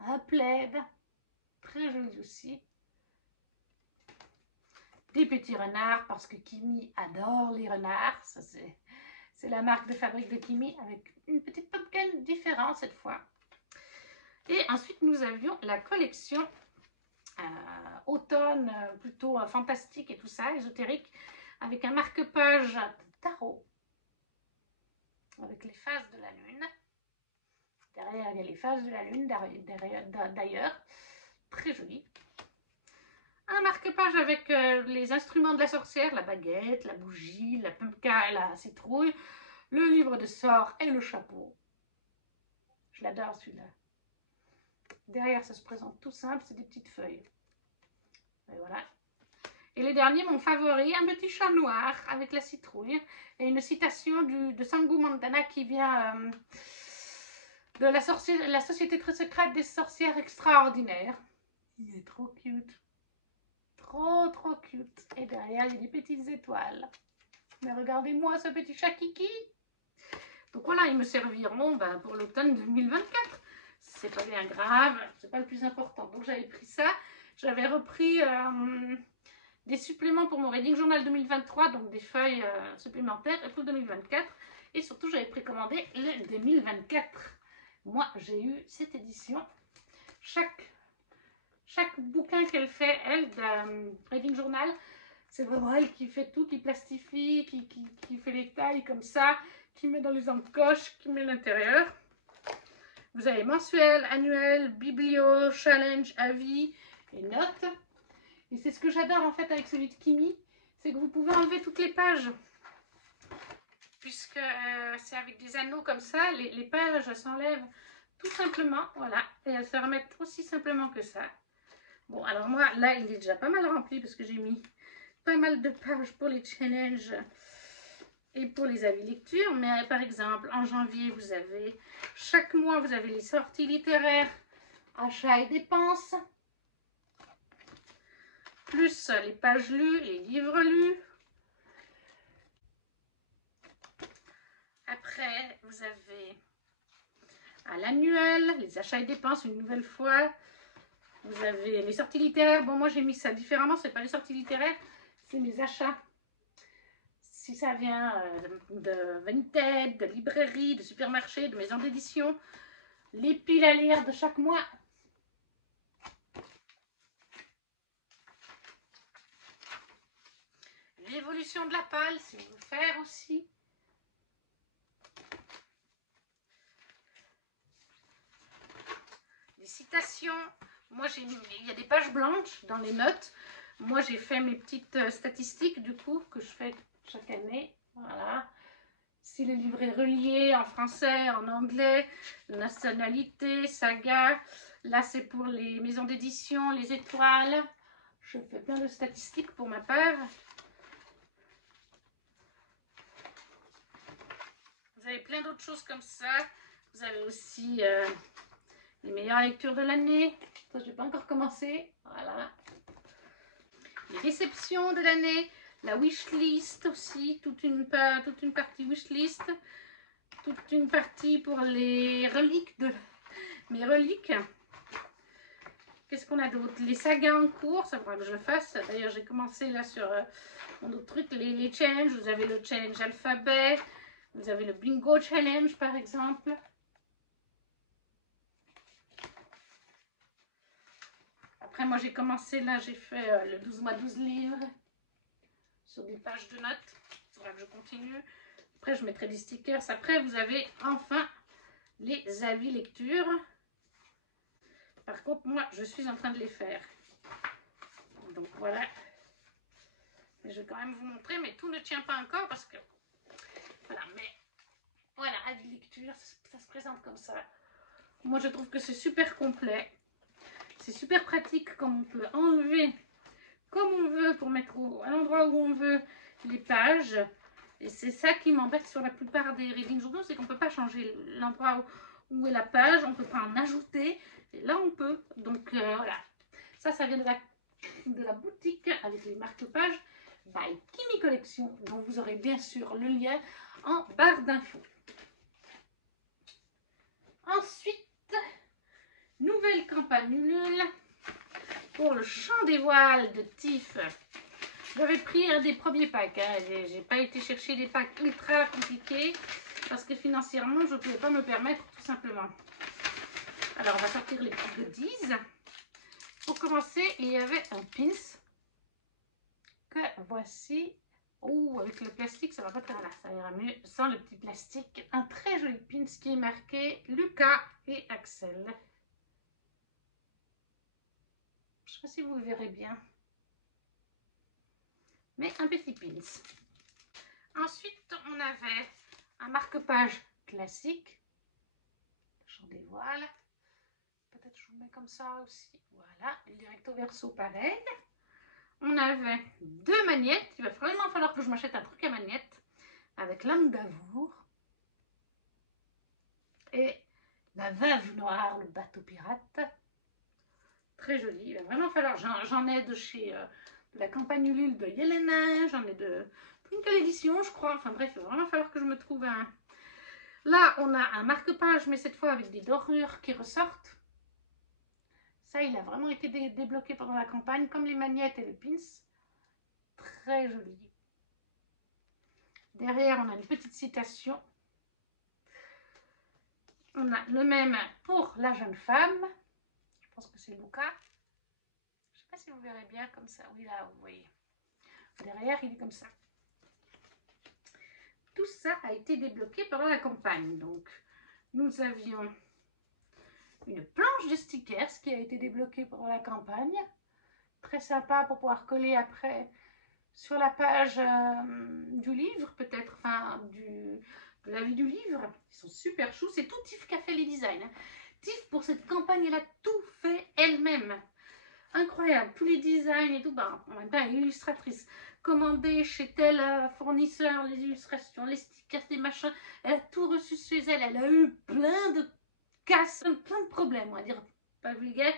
un plaid. Très joli aussi. Des petits renards parce que Kimi adore les renards. Ça, c'est la marque de fabrique de Kimi avec une petite pumpkin différente cette fois. Et ensuite, nous avions la collection automne, plutôt fantastique et tout ça, ésotérique, avec un marque-page de tarot, avec les phases de la lune. Derrière, il y a les phases de la lune, d'ailleurs, très joli. Un marque-page avec les instruments de la sorcière, la baguette, la bougie, la pumpkin, la citrouille, le livre de sorts et le chapeau. Je l'adore celui-là. Derrière, ça se présente tout simple, c'est des petites feuilles. Et voilà. Et le dernier, mon favori, un petit chat noir avec la citrouille et une citation de Sangu Mandana qui vient de la Société très secrète des sorcières extraordinaires. Il est trop cute. Trop, trop cute. Et derrière, il y a des petites étoiles. Mais regardez-moi ce petit chat kiki. Donc voilà, ils me serviront pour l'automne 2024. C'est pas bien grave, c'est pas le plus important. Donc j'avais pris ça. J'avais repris des suppléments pour mon Reading Journal 2023, donc des feuilles supplémentaires pour 2024. Et surtout, j'avais précommandé le 2024. Moi, j'ai eu cette édition. Chaque bouquin qu'elle fait, elle, de Reading Journal, c'est vraiment elle qui fait tout, qui plastifie, qui fait les tailles comme ça, qui met dans les encoches, qui met l'intérieur. Vous avez mensuel, annuel, biblio, challenge, avis et notes. Et c'est ce que j'adore en fait avec celui de Kimi, c'est que vous pouvez enlever toutes les pages. Puisque c'est avec des anneaux comme ça, les pages s'enlèvent tout simplement, voilà. Et elles se remettent aussi simplement que ça. Bon, alors moi, là, il est déjà pas mal rempli parce que j'ai mis pas mal de pages pour les challenges et pour les avis lecture. Mais par exemple, en janvier, vous avez, chaque mois, vous avez les sorties littéraires, achats et dépenses, plus les pages lues, les livres lus. Après, vous avez à l'annuel, les achats et dépenses une nouvelle fois. Vous avez les sorties littéraires. Bon, moi, j'ai mis ça différemment. C'est pas les sorties littéraires, c'est mes achats. Si ça vient de Vinted, de librairie, de supermarché, de maison d'édition, les piles à lire de chaque mois. L'évolution de la palle, si on veut faire aussi. Les citations. Moi, il y a des pages blanches dans les notes. Moi, j'ai fait mes petites statistiques, du coup, que je fais chaque année. Voilà. Si le livre est relié en français, en anglais, nationalité, saga. Là, c'est pour les maisons d'édition, les étoiles. Je fais plein de statistiques pour ma part. Vous avez plein d'autres choses comme ça. Vous avez aussi les meilleures lectures de l'année. Ça, je n'ai pas encore commencé. Voilà. Les réceptions de l'année. La wishlist aussi. Toute une partie wishlist. Toute une partie pour les reliques de mes reliques. Qu'est-ce qu'on a d'autre? Les sagas en cours. Ça faudra que je le fasse. D'ailleurs, j'ai commencé là sur mon autre truc. Les challenges. Vous avez le challenge alphabet. Vous avez le bingo challenge par exemple. Après, moi, j'ai commencé, là, j'ai fait le 12 mois 12 livres sur des pages de notes. Il faudra que je continue. Après, je mettrai des stickers. Après, vous avez enfin les avis lecture. Par contre, moi, je suis en train de les faire. Donc, voilà. Mais je vais quand même vous montrer, mais tout ne tient pas encore parce que... Voilà, mais... Voilà, avis lecture, ça se présente comme ça. Moi, je trouve que c'est super complet. C'est super pratique comme on peut enlever comme on veut pour mettre à l'endroit où on veut les pages. Et c'est ça qui m'embête sur la plupart des reading journaux, c'est qu'on ne peut pas changer l'endroit où est la page, on ne peut pas en ajouter. Et là, on peut. Donc voilà. Ça vient de la boutique avec les marque-pages by Kimi Collection, dont vous aurez bien sûr le lien en barre d'infos. Ensuite, nouvelle campanule pour le chant des voiles de Tiff. J'avais pris un des premiers packs, hein. J'ai pas été chercher des packs ultra compliqués parce que financièrement je ne pouvais pas me permettre tout simplement. Alors on va sortir les petits goodies. Pour commencer, il y avait un pins que voici. Oh, avec le plastique, ça va pas très bien. Ça ira mieux sans le petit plastique. Un très joli pins qui est marqué Lucas et Axel. Je sais pas si vous le verrez bien. Mais un petit pins. Ensuite, on avait un marque-page classique. Le chant des voiles. Peut-être je vous le mets comme ça aussi. Voilà, le recto verso pareil. On avait deux magnettes. Il va vraiment falloir que je m'achète un truc à magnettes. Avec l'âme d'Avour. Et la veuve noire, le bateau pirate. Très joli. Il va vraiment falloir. J'en ai de chez de la campagne Ulule de Yelena. J'en ai de une quelle édition, je crois. Enfin bref, il va vraiment falloir que je me trouve un. Là, on a un marque-page, mais cette fois avec des dorures qui ressortent. Ça, il a vraiment été débloqué pendant la campagne, comme les magnettes et le pins. Très joli. Derrière, on a une petite citation. On a le même pour la jeune femme. Je pense que c'est Luca. Je ne sais pas si vous verrez bien comme ça. Oui, là, vous voyez. Derrière, il est comme ça. Tout ça a été débloqué pendant la campagne. Donc, nous avions une planche de stickers qui a été débloquée pendant la campagne. Très sympa pour pouvoir coller après sur la page du livre, peut-être, enfin, de la vie du livre. Ils sont super choux. C'est tout Tiff qui a fait les designs. Hein. Tiff, pour cette campagne, elle a tout fait elle-même. Incroyable. Tous les designs et tout. Ben, en même temps, elle est illustratrice. Commandée chez tel fournisseur, les illustrations, les stickers, les machins. Elle a tout reçu chez elle. Elle a eu plein de casses, plein de problèmes, on va dire, pas vulgaire,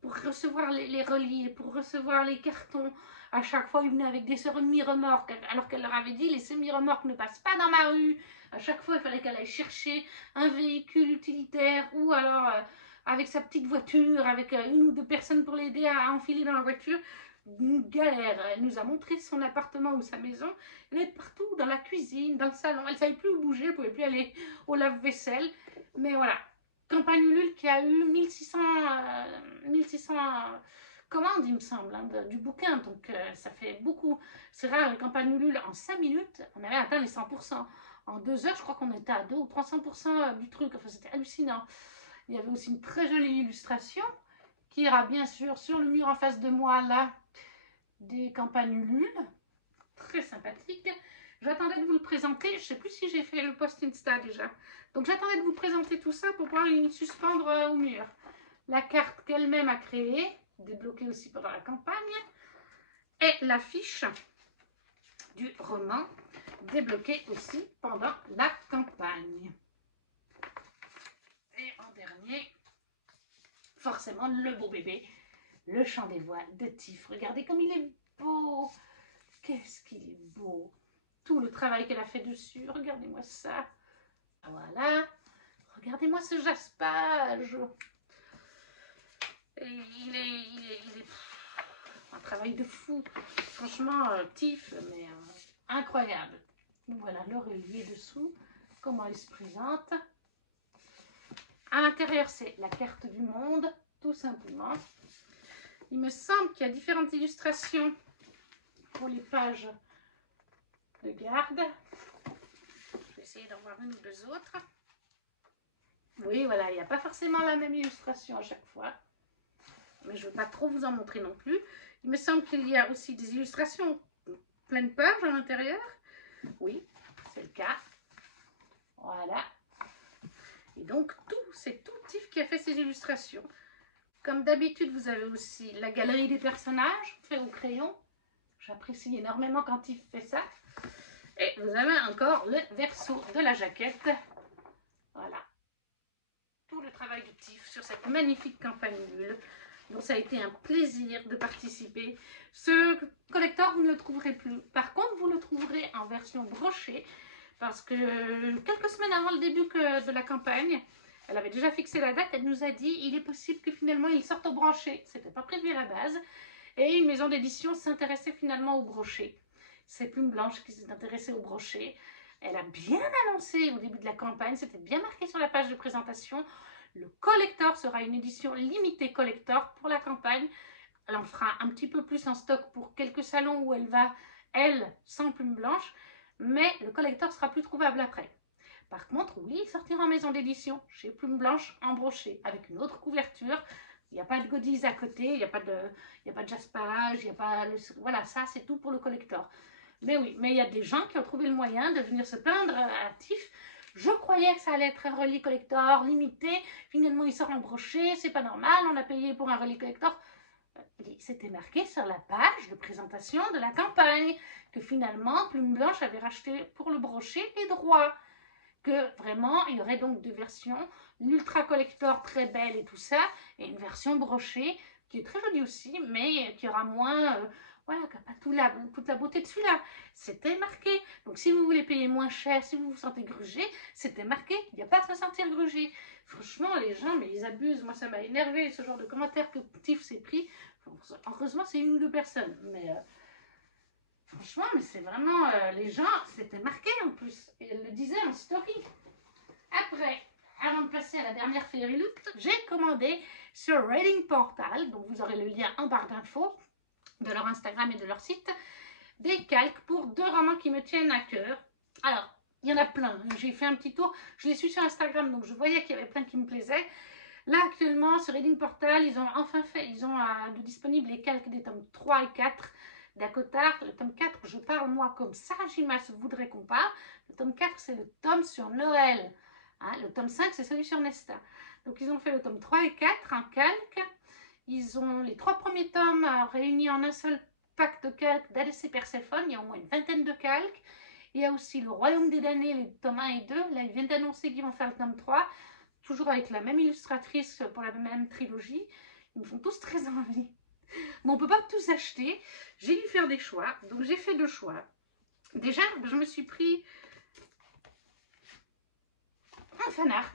pour recevoir les reliés, pour recevoir les cartons. À chaque fois, ils venaient avec des semi-remorques, alors qu'elle leur avait dit, les semi-remorques ne passent pas dans ma rue. À chaque fois, il fallait qu'elle aille chercher un véhicule utilitaire, ou alors avec sa petite voiture, avec une ou deux personnes pour l'aider à enfiler dans la voiture. Une galère. Elle nous a montré son appartement ou sa maison. Elle est partout, dans la cuisine, dans le salon. Elle ne savait plus où bouger, elle ne pouvait plus aller au lave-vaisselle. Mais voilà, campagne Ulule qui a eu 1600 commandes, il me semble, hein, du bouquin. Donc, ça fait beaucoup. C'est rare, les campagnes Ulule, en 5 minutes, on avait atteint les 100%. En 2 heures, je crois qu'on était à 200 ou 300% du truc. Enfin, c'était hallucinant. Il y avait aussi une très jolie illustration qui ira bien sûr sur le mur en face de moi, là, des campagnes Ulule. Très sympathique. J'attendais de vous le présenter. Je ne sais plus si j'ai fait le post Insta déjà. Donc j'attendais de vous présenter tout ça pour pouvoir y suspendre au mur. La carte qu'elle-même a créée, débloquée aussi pendant la campagne. Et l'affiche du roman, débloquée aussi pendant la campagne. Et en dernier, forcément le beau bébé, le chant des voiles de Tiff. Regardez comme il est beau. Qu'est-ce qu'il est beau. Tout le travail qu'elle a fait dessus. Regardez-moi ça. Voilà. Regardez-moi ce jaspage. Et il est un travail de fou. Franchement, Tiff, mais incroyable. Voilà le relief dessous. Comment il se présente. À l'intérieur, c'est la carte du monde, tout simplement. Il me semble qu'il y a différentes illustrations pour les pages de garde. Je vais essayer d'en voir une ou deux autres. Oui, voilà, il n'y a pas forcément la même illustration à chaque fois. Mais je ne veux pas trop vous en montrer non plus. Il me semble qu'il y a aussi des illustrations pleine page à l'intérieur. Oui, c'est le cas. Voilà. Et donc, c'est tout Tiff qui a fait ces illustrations. Comme d'habitude, vous avez aussi la galerie des personnages fait au crayon. J'apprécie énormément quand il fait ça. Et vous avez encore le verso de la jaquette. Voilà. Tout le travail du TIFF sur cette magnifique campagne nulle. Donc ça a été un plaisir de participer. Ce collector, vous ne le trouverez plus. Par contre, vous le trouverez en version brochée. Parce que quelques semaines avant le début de la campagne, elle avait déjà fixé la date. Elle nous a dit il est possible que finalement il sorte au brochet. C'était pas prévu à la base. Et une maison d'édition s'intéressait finalement au brochet. C'est Plume Blanche qui s'est intéressée au brochet. Elle a bien annoncé au début de la campagne, c'était bien marqué sur la page de présentation. Le collector sera une édition limitée collector pour la campagne. Elle en fera un petit peu plus en stock pour quelques salons où elle va, elle, sans Plume Blanche. Mais le collector sera plus trouvable après. Par contre, oui, il sortira en maison d'édition chez Plume Blanche en brochet avec une autre couverture. Il n'y a pas de goodies à côté, il n'y a pas de jaspage, il n'y a pas... Voilà, ça c'est tout pour le collector. Mais oui, mais il y a des gens qui ont trouvé le moyen de venir se plaindre à TIFF. Je croyais que ça allait être un relique collector limité. Finalement, il sort en brochet, c'est pas normal, on a payé pour un relique collector. C'était marqué sur la page de présentation de la campagne que finalement Plume Blanche avait racheté pour le brochet les droits. Que vraiment, il y aurait donc deux versions, l'ultra collector très belle et tout ça, et une version brochée qui est très jolie aussi, mais qui aura moins, voilà, qui n'a pas toute la beauté de celui-là. C'était marqué. Donc si vous voulez payer moins cher, si vous vous sentez grugé, c'était marqué. Il n'y a pas à se sentir grugé. Franchement, les gens, mais ils abusent. Moi, ça m'a énervé, ce genre de commentaires que TIFF s'est pris. Heureusement, c'est une ou deux personnes, mais... franchement, mais c'est vraiment... les gens, c'était marqué en plus. Et elle le disait en story. Après, avant de passer à la dernière Fairy Loot, j'ai commandé sur Reading Portal, donc vous aurez le lien en barre d'infos de leur Instagram et de leur site, des calques pour deux romans qui me tiennent à cœur. Alors, il y en a plein. J'ai fait un petit tour. Je les suis sur Instagram, donc je voyais qu'il y avait plein qui me plaisaient. Là, actuellement, sur Reading Portal, ils ont enfin fait, ils ont de disponibles les calques des tomes 3 et 4 d'Acotar. Le tome 4, je parle moi comme Sarajimas voudrait qu'on parle. Le tome 4, c'est le tome sur Noël. Hein, le tome 5, c'est celui sur Nesta. Donc, ils ont fait le tome 3 et 4 en calque. Ils ont les trois premiers tomes réunis en un seul pack de calques d'Alessia Perséphone. Il y a au moins une vingtaine de calques. Il y a aussi le Royaume des damnés, les tomes 1 et 2. Là, ils viennent d'annoncer qu'ils vont faire le tome 3. Toujours avec la même illustratrice pour la même trilogie. Ils me font tous très envie. Mais on ne peut pas tous acheter. J'ai dû faire des choix. Donc j'ai fait deux choix. Déjà, je me suis pris un fan art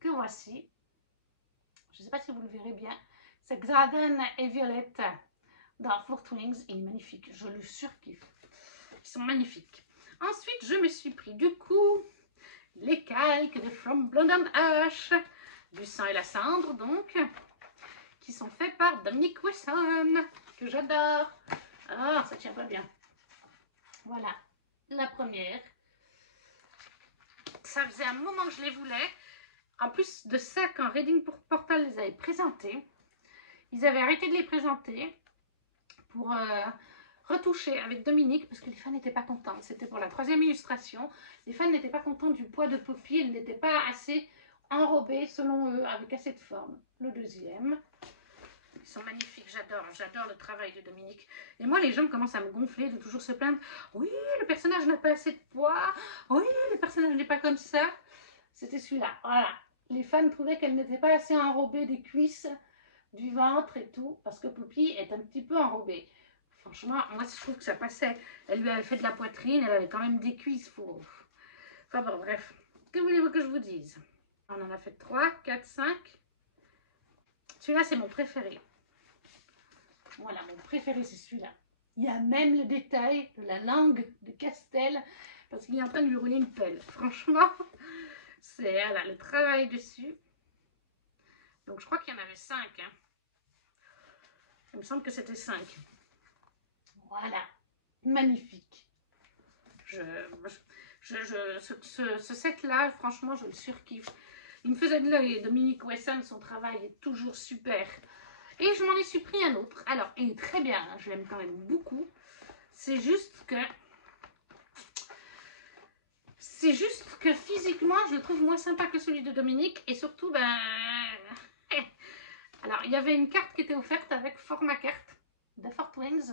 que voici. Je ne sais pas si vous le verrez bien. C'est Xardan et Violette dans Four Wings. Il est magnifique. Je le surkiffe. Ils sont magnifiques. Ensuite, je me suis pris du coup les calques de From Blood and Ash, du sang et la cendre donc, qui sont faits par Dominique Wesson, que j'adore. Ah, ça tient pas bien. Voilà, la première. Ça faisait un moment que je les voulais. En plus de ça, quand Reading Portal les avait présentés, ils avaient arrêté de les présenter pour retoucher avec Dominique, parce que les fans n'étaient pas contents. C'était pour la troisième illustration. Les fans n'étaient pas contents du poids de Poppy. Elle n'était pas assez enrobée, selon eux, avec assez de forme. Le deuxième. Ils sont magnifiques, j'adore le travail de Dominique. Et moi, les gens commencent à me gonfler, de toujours se plaindre. Oui, le personnage n'a pas assez de poids. Oui, le personnage n'est pas comme ça. C'était celui-là, voilà. Les fans trouvaient qu'elle n'était pas assez enrobée des cuisses, du ventre et tout, parce que Poppy est un petit peu enrobée. Franchement, moi, je trouve que ça passait. Elle lui avait fait de la poitrine, elle avait quand même des cuisses. Enfin bon, bref. Que voulez-vous que je vous dise? On en a fait 3, 4, 5. Celui-là, c'est mon préféré. Voilà, mon préféré, c'est celui-là. Il y a même le détail de la langue de Castel, parce qu'il est en train de lui rouler une pelle. Franchement, c'est voilà, le travail dessus. Donc, je crois qu'il y en avait 5. Hein. Il me semble que c'était 5. Voilà, magnifique. Ce set-là, franchement, je le surkiffe. Il me faisait de l'œil. Dominique Wesson, son travail est toujours super. Et je m'en ai suppris un autre. Alors, il est très bien, hein, je l'aime quand même beaucoup. C'est juste que physiquement, je le trouve moins sympa que celui de Dominique. Et surtout, ben, il y avait une carte qui était offerte avec format carte de Fort Wings,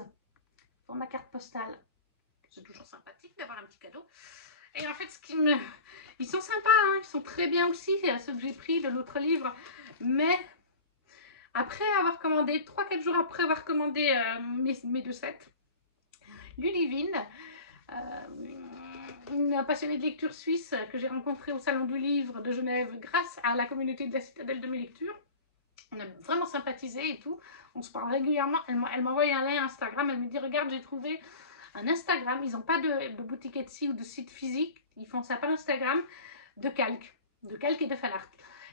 format carte postale. C'est toujours sympathique d'avoir un petit cadeau. Et en fait, ils sont sympas, hein, ils sont très bien aussi, ceux que j'ai pris de l'autre livre. Mais après avoir commandé, 3-4 jours après avoir commandé mes 2 sets, Ludivine, une passionnée de lecture suisse que j'ai rencontrée au Salon du Livre de Genève grâce à la communauté de la Citadelle de mes lectures. On a vraiment sympathisé et tout. On se parle régulièrement. Elle m'a envoyé un lien Instagram. Elle me dit, regarde, j'ai trouvé un Instagram. Ils n'ont pas de boutique Etsy ou de site physique. Ils font ça par Instagram de calque et de fan art.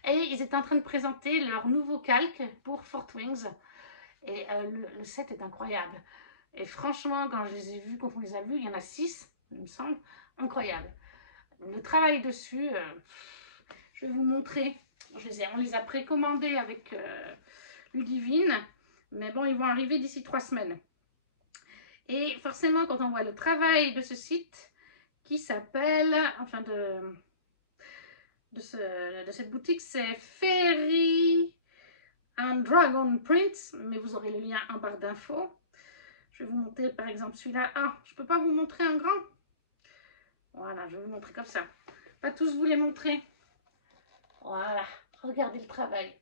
Et ils étaient en train de présenter leur nouveau calque pour Fort Wings. Et le set est incroyable. Et franchement, quand je les ai vus, quand on les a vus, il y en a 6, il me semble, incroyable. Le travail dessus, je vais vous montrer. On les a précommandés avec Ludivine, mais bon, ils vont arriver d'ici 3 semaines. Et forcément, quand on voit le travail de ce site, qui s'appelle, enfin de cette boutique, c'est Fairy and Dragon Prints, mais vous aurez le lien en barre d'infos. Je vais vous montrer par exemple celui-là. Ah, je ne peux pas vous montrer un grand. Voilà, je vais vous montrer comme ça. Pas tous vous les montrer. Voilà, regardez le travail.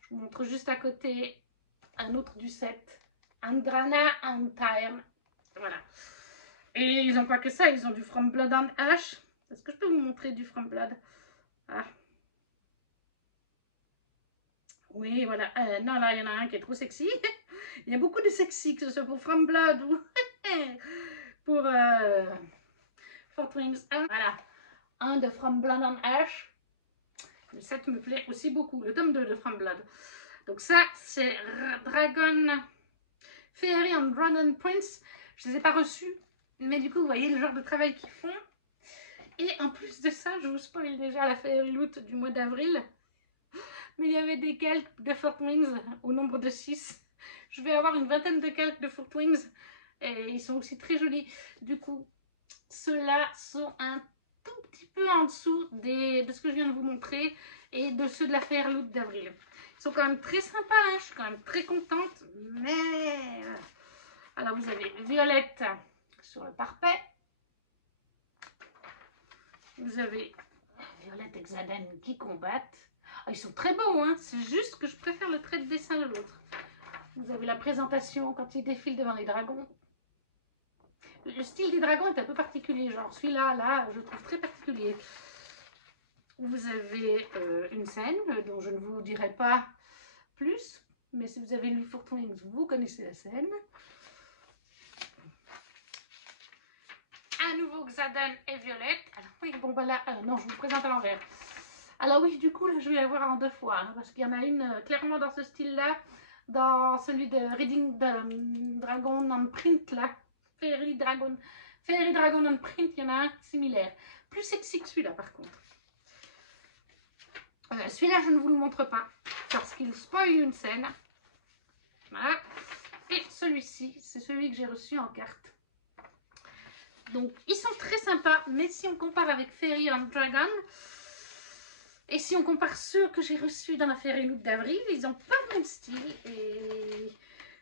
Je vous montre juste à côté un autre du set. Andrana and Time. Voilà. Et ils n'ont pas que ça, ils ont du From Blood and Ash. Est-ce que je peux vous montrer du From Blood? Ah. Oui, voilà. Non, là, il y en a un qui est trop sexy. Il y a beaucoup de sexy, que ce soit pour From Blood ou pour Fort Wings 1. Voilà. Un de From Blood and Ash. Le set me plaît aussi beaucoup. Le tome 2 de From Blood. Donc ça, c'est Dragon... Fairy and Dragon Prince. Je ne les ai pas reçus. Mais du coup, vous voyez le genre de travail qu'ils font. Et en plus de ça, je vous spoil déjà la Fairy Loot du mois d'avril. Mais il y avait des calques de Fort Wings au nombre de 6. Je vais avoir une vingtaine de calques de Fort Wings. Et ils sont aussi très jolis. Du coup, ceux-là sont un tout petit peu en dessous de ce que je viens de vous montrer. Et de ceux de la Fairy Loot d'avril. Ils sont quand même très sympas. Hein. Je suis quand même très contente. Mais... alors, vous avez Violette sur le parfait. Vous avez Violette et Xaden qui combattent. Ah, ils sont très beaux, hein. C'est juste que je préfère le trait de dessin de l'autre. Vous avez la présentation quand ils défilent devant les dragons. Le style des dragons est un peu particulier. Genre celui-là, là, je le trouve très particulier. Vous avez une scène dont je ne vous dirai pas plus. Mais si vous avez lu Fort Wings, vous connaissez la scène. À nouveau Xaden et Violette. Alors oui, bon bah là, non, je vous présente à l'envers. Alors oui, du coup, là, je vais la voir en 2 fois, hein, parce qu'il y en a une clairement dans ce style-là, dans celui de Reading Dragon on Print, là, Fairy Dragon on Print, il y en a un similaire. Plus sexy que celui-là, par contre. Celui-là, je ne vous le montre pas, parce qu'il spoil une scène. Voilà. Et celui-ci, c'est celui que j'ai reçu en carte. Donc, ils sont très sympas, mais si on compare avec Fairy and Dragon... et si on compare ceux que j'ai reçus dans la Fairy Loot d'avril, ils n'ont pas le même style. Et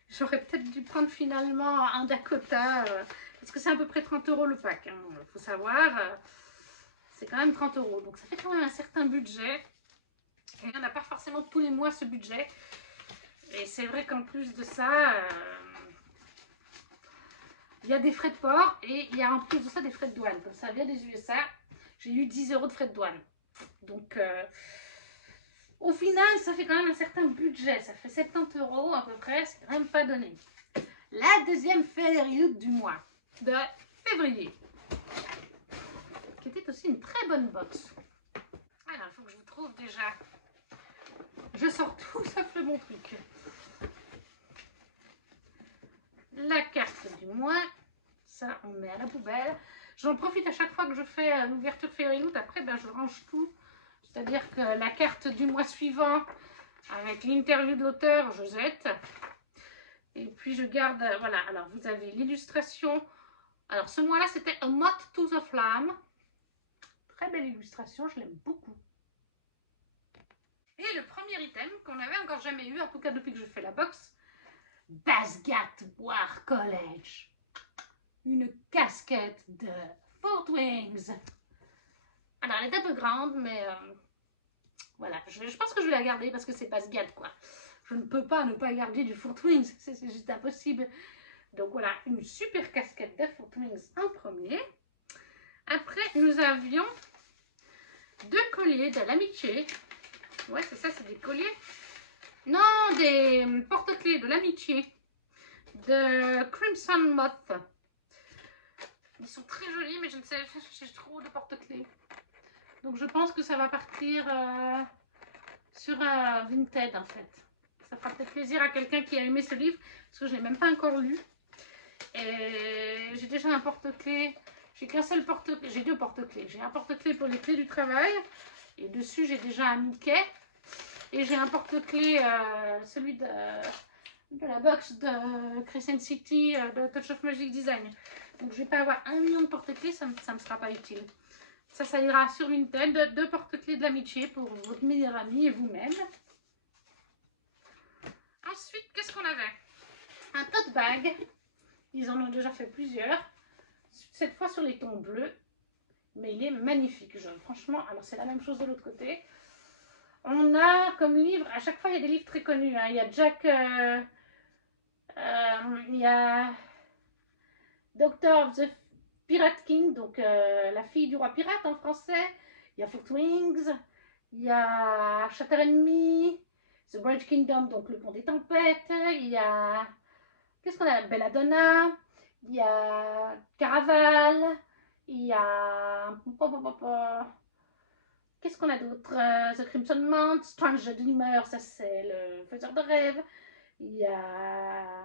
j'aurais peut-être dû prendre finalement un Dakota. Parce que c'est à peu près 30 € le pack. Il faut savoir. C'est quand même 30 €. Donc ça fait quand même un certain budget. Et on n'a pas forcément tous les mois ce budget. Et c'est vrai qu'en plus de ça, il y a des frais de port. Et il y a en plus de ça des frais de douane. Comme ça vient des USA. J'ai eu 10 € de frais de douane. Donc, au final, ça fait quand même un certain budget. Ça fait 70 € à peu près. C'est quand même pas donné. La deuxième Fairy Loot du mois de février. Qui était aussi une très bonne box. Alors, il faut que je vous trouve déjà. Je sors tout sauf le bon truc. La carte du mois. Ça, on met à la poubelle. J'en profite à chaque fois que je fais l'ouverture Fairy Loot. Après, ben, je range tout. C'est-à-dire que la carte du mois suivant, avec l'interview de l'auteur, je jette. Et puis je garde, voilà. Alors vous avez l'illustration. Alors ce mois-là, c'était A Moth to the Flame. Très belle illustration, je l'aime beaucoup. Et le premier item qu'on n'avait encore jamais eu, en tout cas depuis que je fais la boxe, Basgat War College. Une casquette de Fort Wings. Alors, elle est un peu grande, mais voilà. Je pense que je vais la garder parce que c'est Basgat, quoi. Je ne peux pas ne pas garder du Fort Wings. C'est juste impossible. Donc, voilà, une super casquette de Fort Wings en premier. Après, nous avions 2 colliers de l'amitié. Ouais, c'est ça, c'est des colliers. Non, des porte-clés de l'amitié de Crimson Moth. Ils sont très jolis, mais je ne sais, j'ai trop de porte-clés. Donc je pense que ça va partir sur Vinted en fait. Ça fera peut-être plaisir à quelqu'un qui a aimé ce livre, parce que je ne l'ai même pas encore lu. Et j'ai déjà un porte-clés. J'ai qu'un seul porte-clés. J'ai 2 porte-clés. J'ai un porte-clés pour les clés du travail. Et dessus, j'ai déjà un Mickey. Et j'ai un porte-clés, celui de la box de Crescent City, de Touch of Magic Design. Donc je ne vais pas avoir 1 million de porte-clés, ça ne me sera pas utile. Ça ira sur Vinted, 2 porte-clés de l'amitié pour votre meilleur ami et vous-même. Ensuite, qu'est-ce qu'on avait? Un tote bag. Ils en ont déjà fait plusieurs. Cette fois sur les tons bleus. Mais il est magnifique, jaune. Franchement, alors c'est la même chose de l'autre côté. On a comme livre, à chaque fois il y a des livres très connus. Hein. Il y a Jack, il y a Doctor of the Pirate King, donc la fille du roi pirate en français. Il y a Fort Wings, il y a Shatter Enemy, The Bridge Kingdom, donc le pont des tempêtes. Il y a, qu'est-ce qu'on a? Belladonna, il y a Caraval, il y a, qu'est-ce qu'on a d'autre? The Crimson Mount, Strange Dreamer, ça c'est le faiseur de rêves. Il y a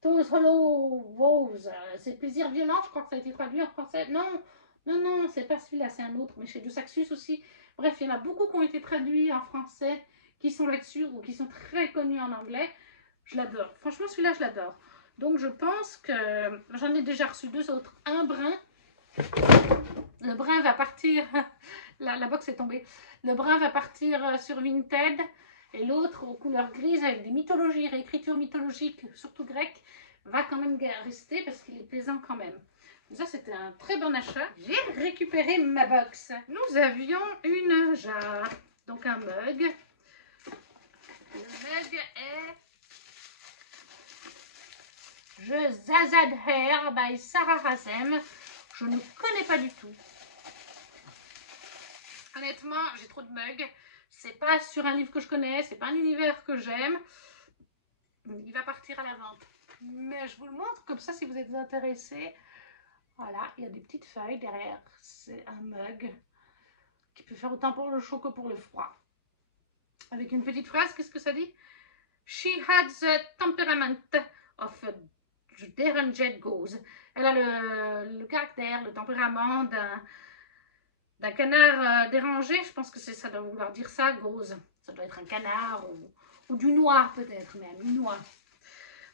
Those Hollow Vows, c'est Plaisir Violent, je crois que ça a été traduit en français. Non, non, non, c'est pas celui-là, c'est un autre, mais chez De Saxus aussi. Bref, il y en a beaucoup qui ont été traduits en français, qui sont là-dessus ou qui sont très connus en anglais. Je l'adore. Franchement, celui-là, je l'adore. Donc, je pense que j'en ai déjà reçu 2 autres. Un brun. Le brun va partir. La box est tombée. Le brun va partir sur Vinted. Et l'autre, aux couleurs grises, avec des mythologies, réécritures mythologiques, surtout grecques, va quand même rester parce qu'il est plaisant quand même. Ça, c'était un très bon achat. J'ai récupéré ma box. Nous avions une jarre, donc un mug. Le mug est Je Zazad Hair by Sarah Razem. Je ne connais pas du tout. Honnêtement, j'ai trop de mugs. C'est pas sur un livre que je connais, c'est pas un univers que j'aime. Il va partir à la vente. Mais je vous le montre comme ça si vous êtes intéressés. Voilà, il y a des petites feuilles derrière. C'est un mug qui peut faire autant pour le chaud que pour le froid. Avec une petite phrase, qu'est-ce que ça dit? She had the temperament of a deranged gauze. Elle a le caractère, le tempérament d'un canard dérangé. Je pense que ça doit vouloir dire ça, gauze. Ça doit être un canard ou du noir peut-être même, une noix.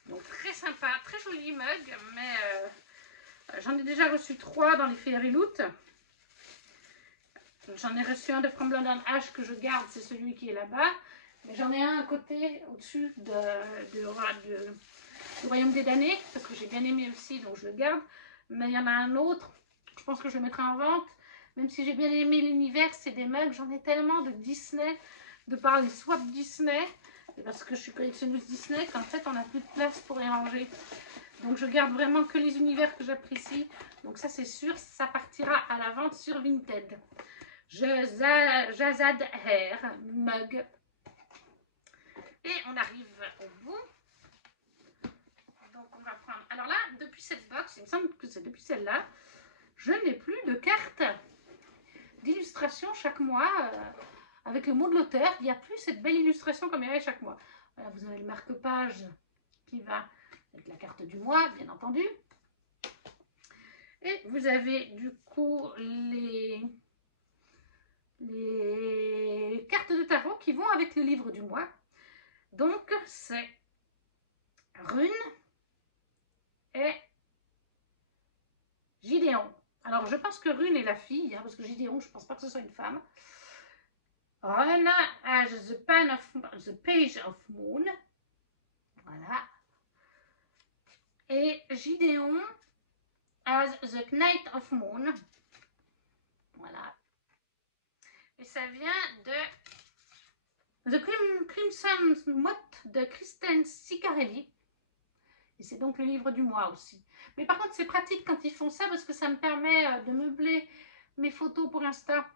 Donc très sympa, très joli mug, mais j'en ai déjà reçu 3 dans les Fairy Loot. J'en ai reçu un de From London Ash que je garde, c'est celui qui est là-bas. Mais j'en ai un à côté, au-dessus du Royaume des Damnés, parce que j'ai bien aimé aussi, donc je le garde. Mais il y en a un autre, je pense que je le mettrai en vente. Même si j'ai bien aimé l'univers, c'est des mugs, j'en ai tellement de Disney, de par les swap Disney, parce que je suis collectionneuse Disney, qu'en fait on n'a plus de place pour les ranger. Donc je garde vraiment que les univers que j'apprécie. Donc ça c'est sûr, ça partira à la vente sur Vinted. Jazad Hair mug. Et on arrive au bout. Donc on va prendre... Alors là, depuis cette box, il me semble que c'est depuis celle-là, je n'ai plus de carte d'illustration chaque mois avec le mot de l'auteur. Il n'y a plus cette belle illustration comme il y avait chaque mois. Voilà, vous avez le marque-page qui va avec la carte du mois, bien entendu. Et vous avez du coup les cartes de tarot qui vont avec le livre du mois. Donc, c'est Rune et Gideon. Alors, je pense que Rune est la fille, hein, parce que Gideon, je ne pense pas que ce soit une femme. Rena as the page of moon. Voilà. Et Gideon as the knight of moon. Voilà. Et ça vient de The Crimson Moth de Kristen Ciccarelli. Et c'est donc le livre du mois aussi. Mais par contre, c'est pratique quand ils font ça parce que ça me permet de meubler mes photos pour Insta.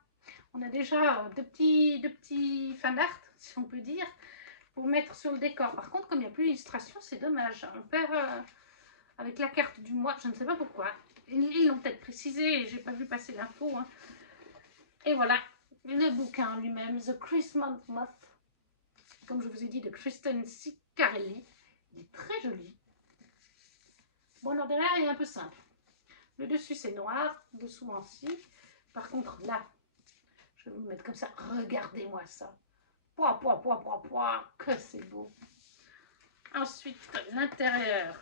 On a déjà de petits fan art, si on peut dire, pour mettre sur le décor. Par contre, comme il n'y a plus d'illustration, c'est dommage. On perd avec la carte du mois, je ne sais pas pourquoi. Ils l'ont peut-être précisé et j'ai pas vu passer l'info. Hein. Et voilà, le bouquin lui-même, The Christmas Moth, comme je vous ai dit, de Kristen Ciccarelli. Il est très joli. Bon, alors derrière, il est un peu simple. Le dessus, c'est noir, dessous ainsi. Par contre, là, je vais vous le mettre comme ça. Regardez-moi ça. Pouah, que c'est beau. Ensuite, l'intérieur.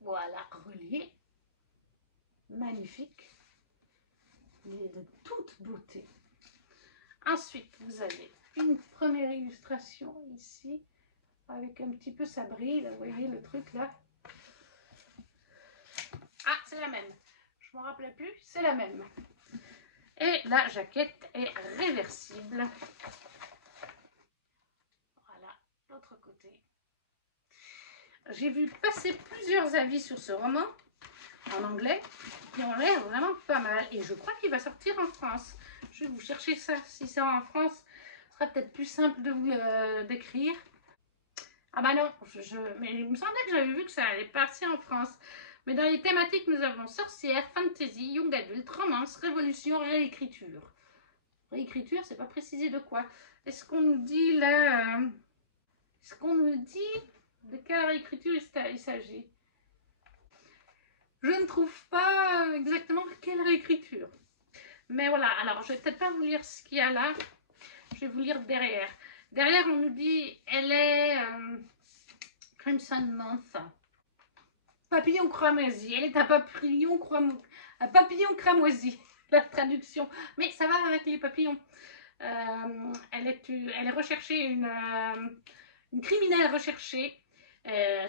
Voilà, relié. Magnifique. Il est de toute beauté. Ensuite, vous avez une première illustration ici. Avec un petit peu ça brille, là, vous voyez le truc là. Ah, c'est la même. Je ne m'en rappelais plus, c'est la même. Et la jaquette est réversible. Voilà, l'autre côté. J'ai vu passer plusieurs avis sur ce roman, en anglais, qui ont l'air vraiment pas mal. Et je crois qu'il va sortir en France. Je vais vous chercher ça. Si c'est en France, ce sera peut-être plus simple de vous le décrire. Ah bah non, mais il me semblait que j'avais vu que ça allait passer en France. Mais dans les thématiques, nous avons sorcière, fantasy, young adulte, romance, révolution, réécriture. Réécriture, c'est pas précisé de quoi. Est-ce qu'on nous dit là... Est-ce qu'on nous dit de quelle réécriture il s'agit? Je ne trouve pas exactement quelle réécriture. Mais voilà, alors je vais peut-être pas vous lire ce qu'il y a là. Je vais vous lire derrière. Derrière, on nous dit, elle est Crimson Moth. Papillon cramoisi. Elle est un papillon cramoisi. La traduction. Mais ça va avec les papillons. Elle est recherchée, une criminelle recherchée.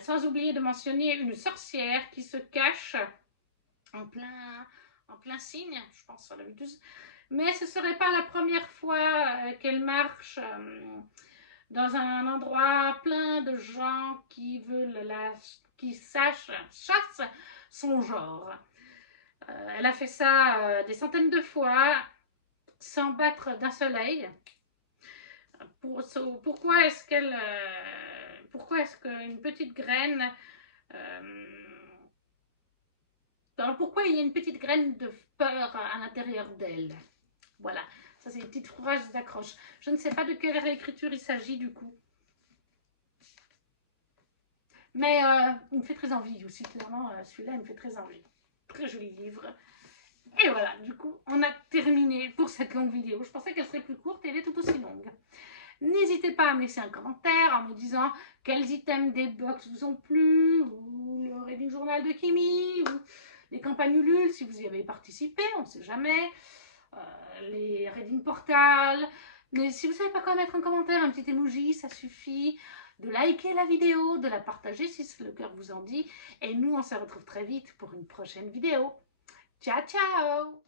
Sans oublier de mentionner une sorcière qui se cache en plein cygne. Je pense sur la vidéo. Mais ce ne serait pas la première fois qu'elle marche dans un endroit plein de gens qui veulent chassent son genre. Elle a fait ça des centaines de fois sans battre d'un seul œil. Pourquoi est-ce qu'une petite graine alors pourquoi il y a une petite graine de peur à l'intérieur d'elle? Voilà, ça c'est une petite phrase d'accroche. Je ne sais pas de quelle réécriture il s'agit du coup. Mais il me fait très envie aussi, clairement, celui-là il me fait très envie. Très joli livre. Et voilà, du coup, on a terminé pour cette longue vidéo. Je pensais qu'elle serait plus courte et elle est tout aussi longue. N'hésitez pas à me laisser un commentaire en me disant quels items des box vous ont plu, ou le reading journal de Kimi, ou les campagnes Ulule si vous y avez participé, on ne sait jamais, les reading portal. Mais si vous ne savez pas quoi mettre en commentaire, un petit emoji, ça suffit. De liker la vidéo, de la partager si le cœur vous en dit. Et nous, on se retrouve très vite pour une prochaine vidéo. Ciao, ciao!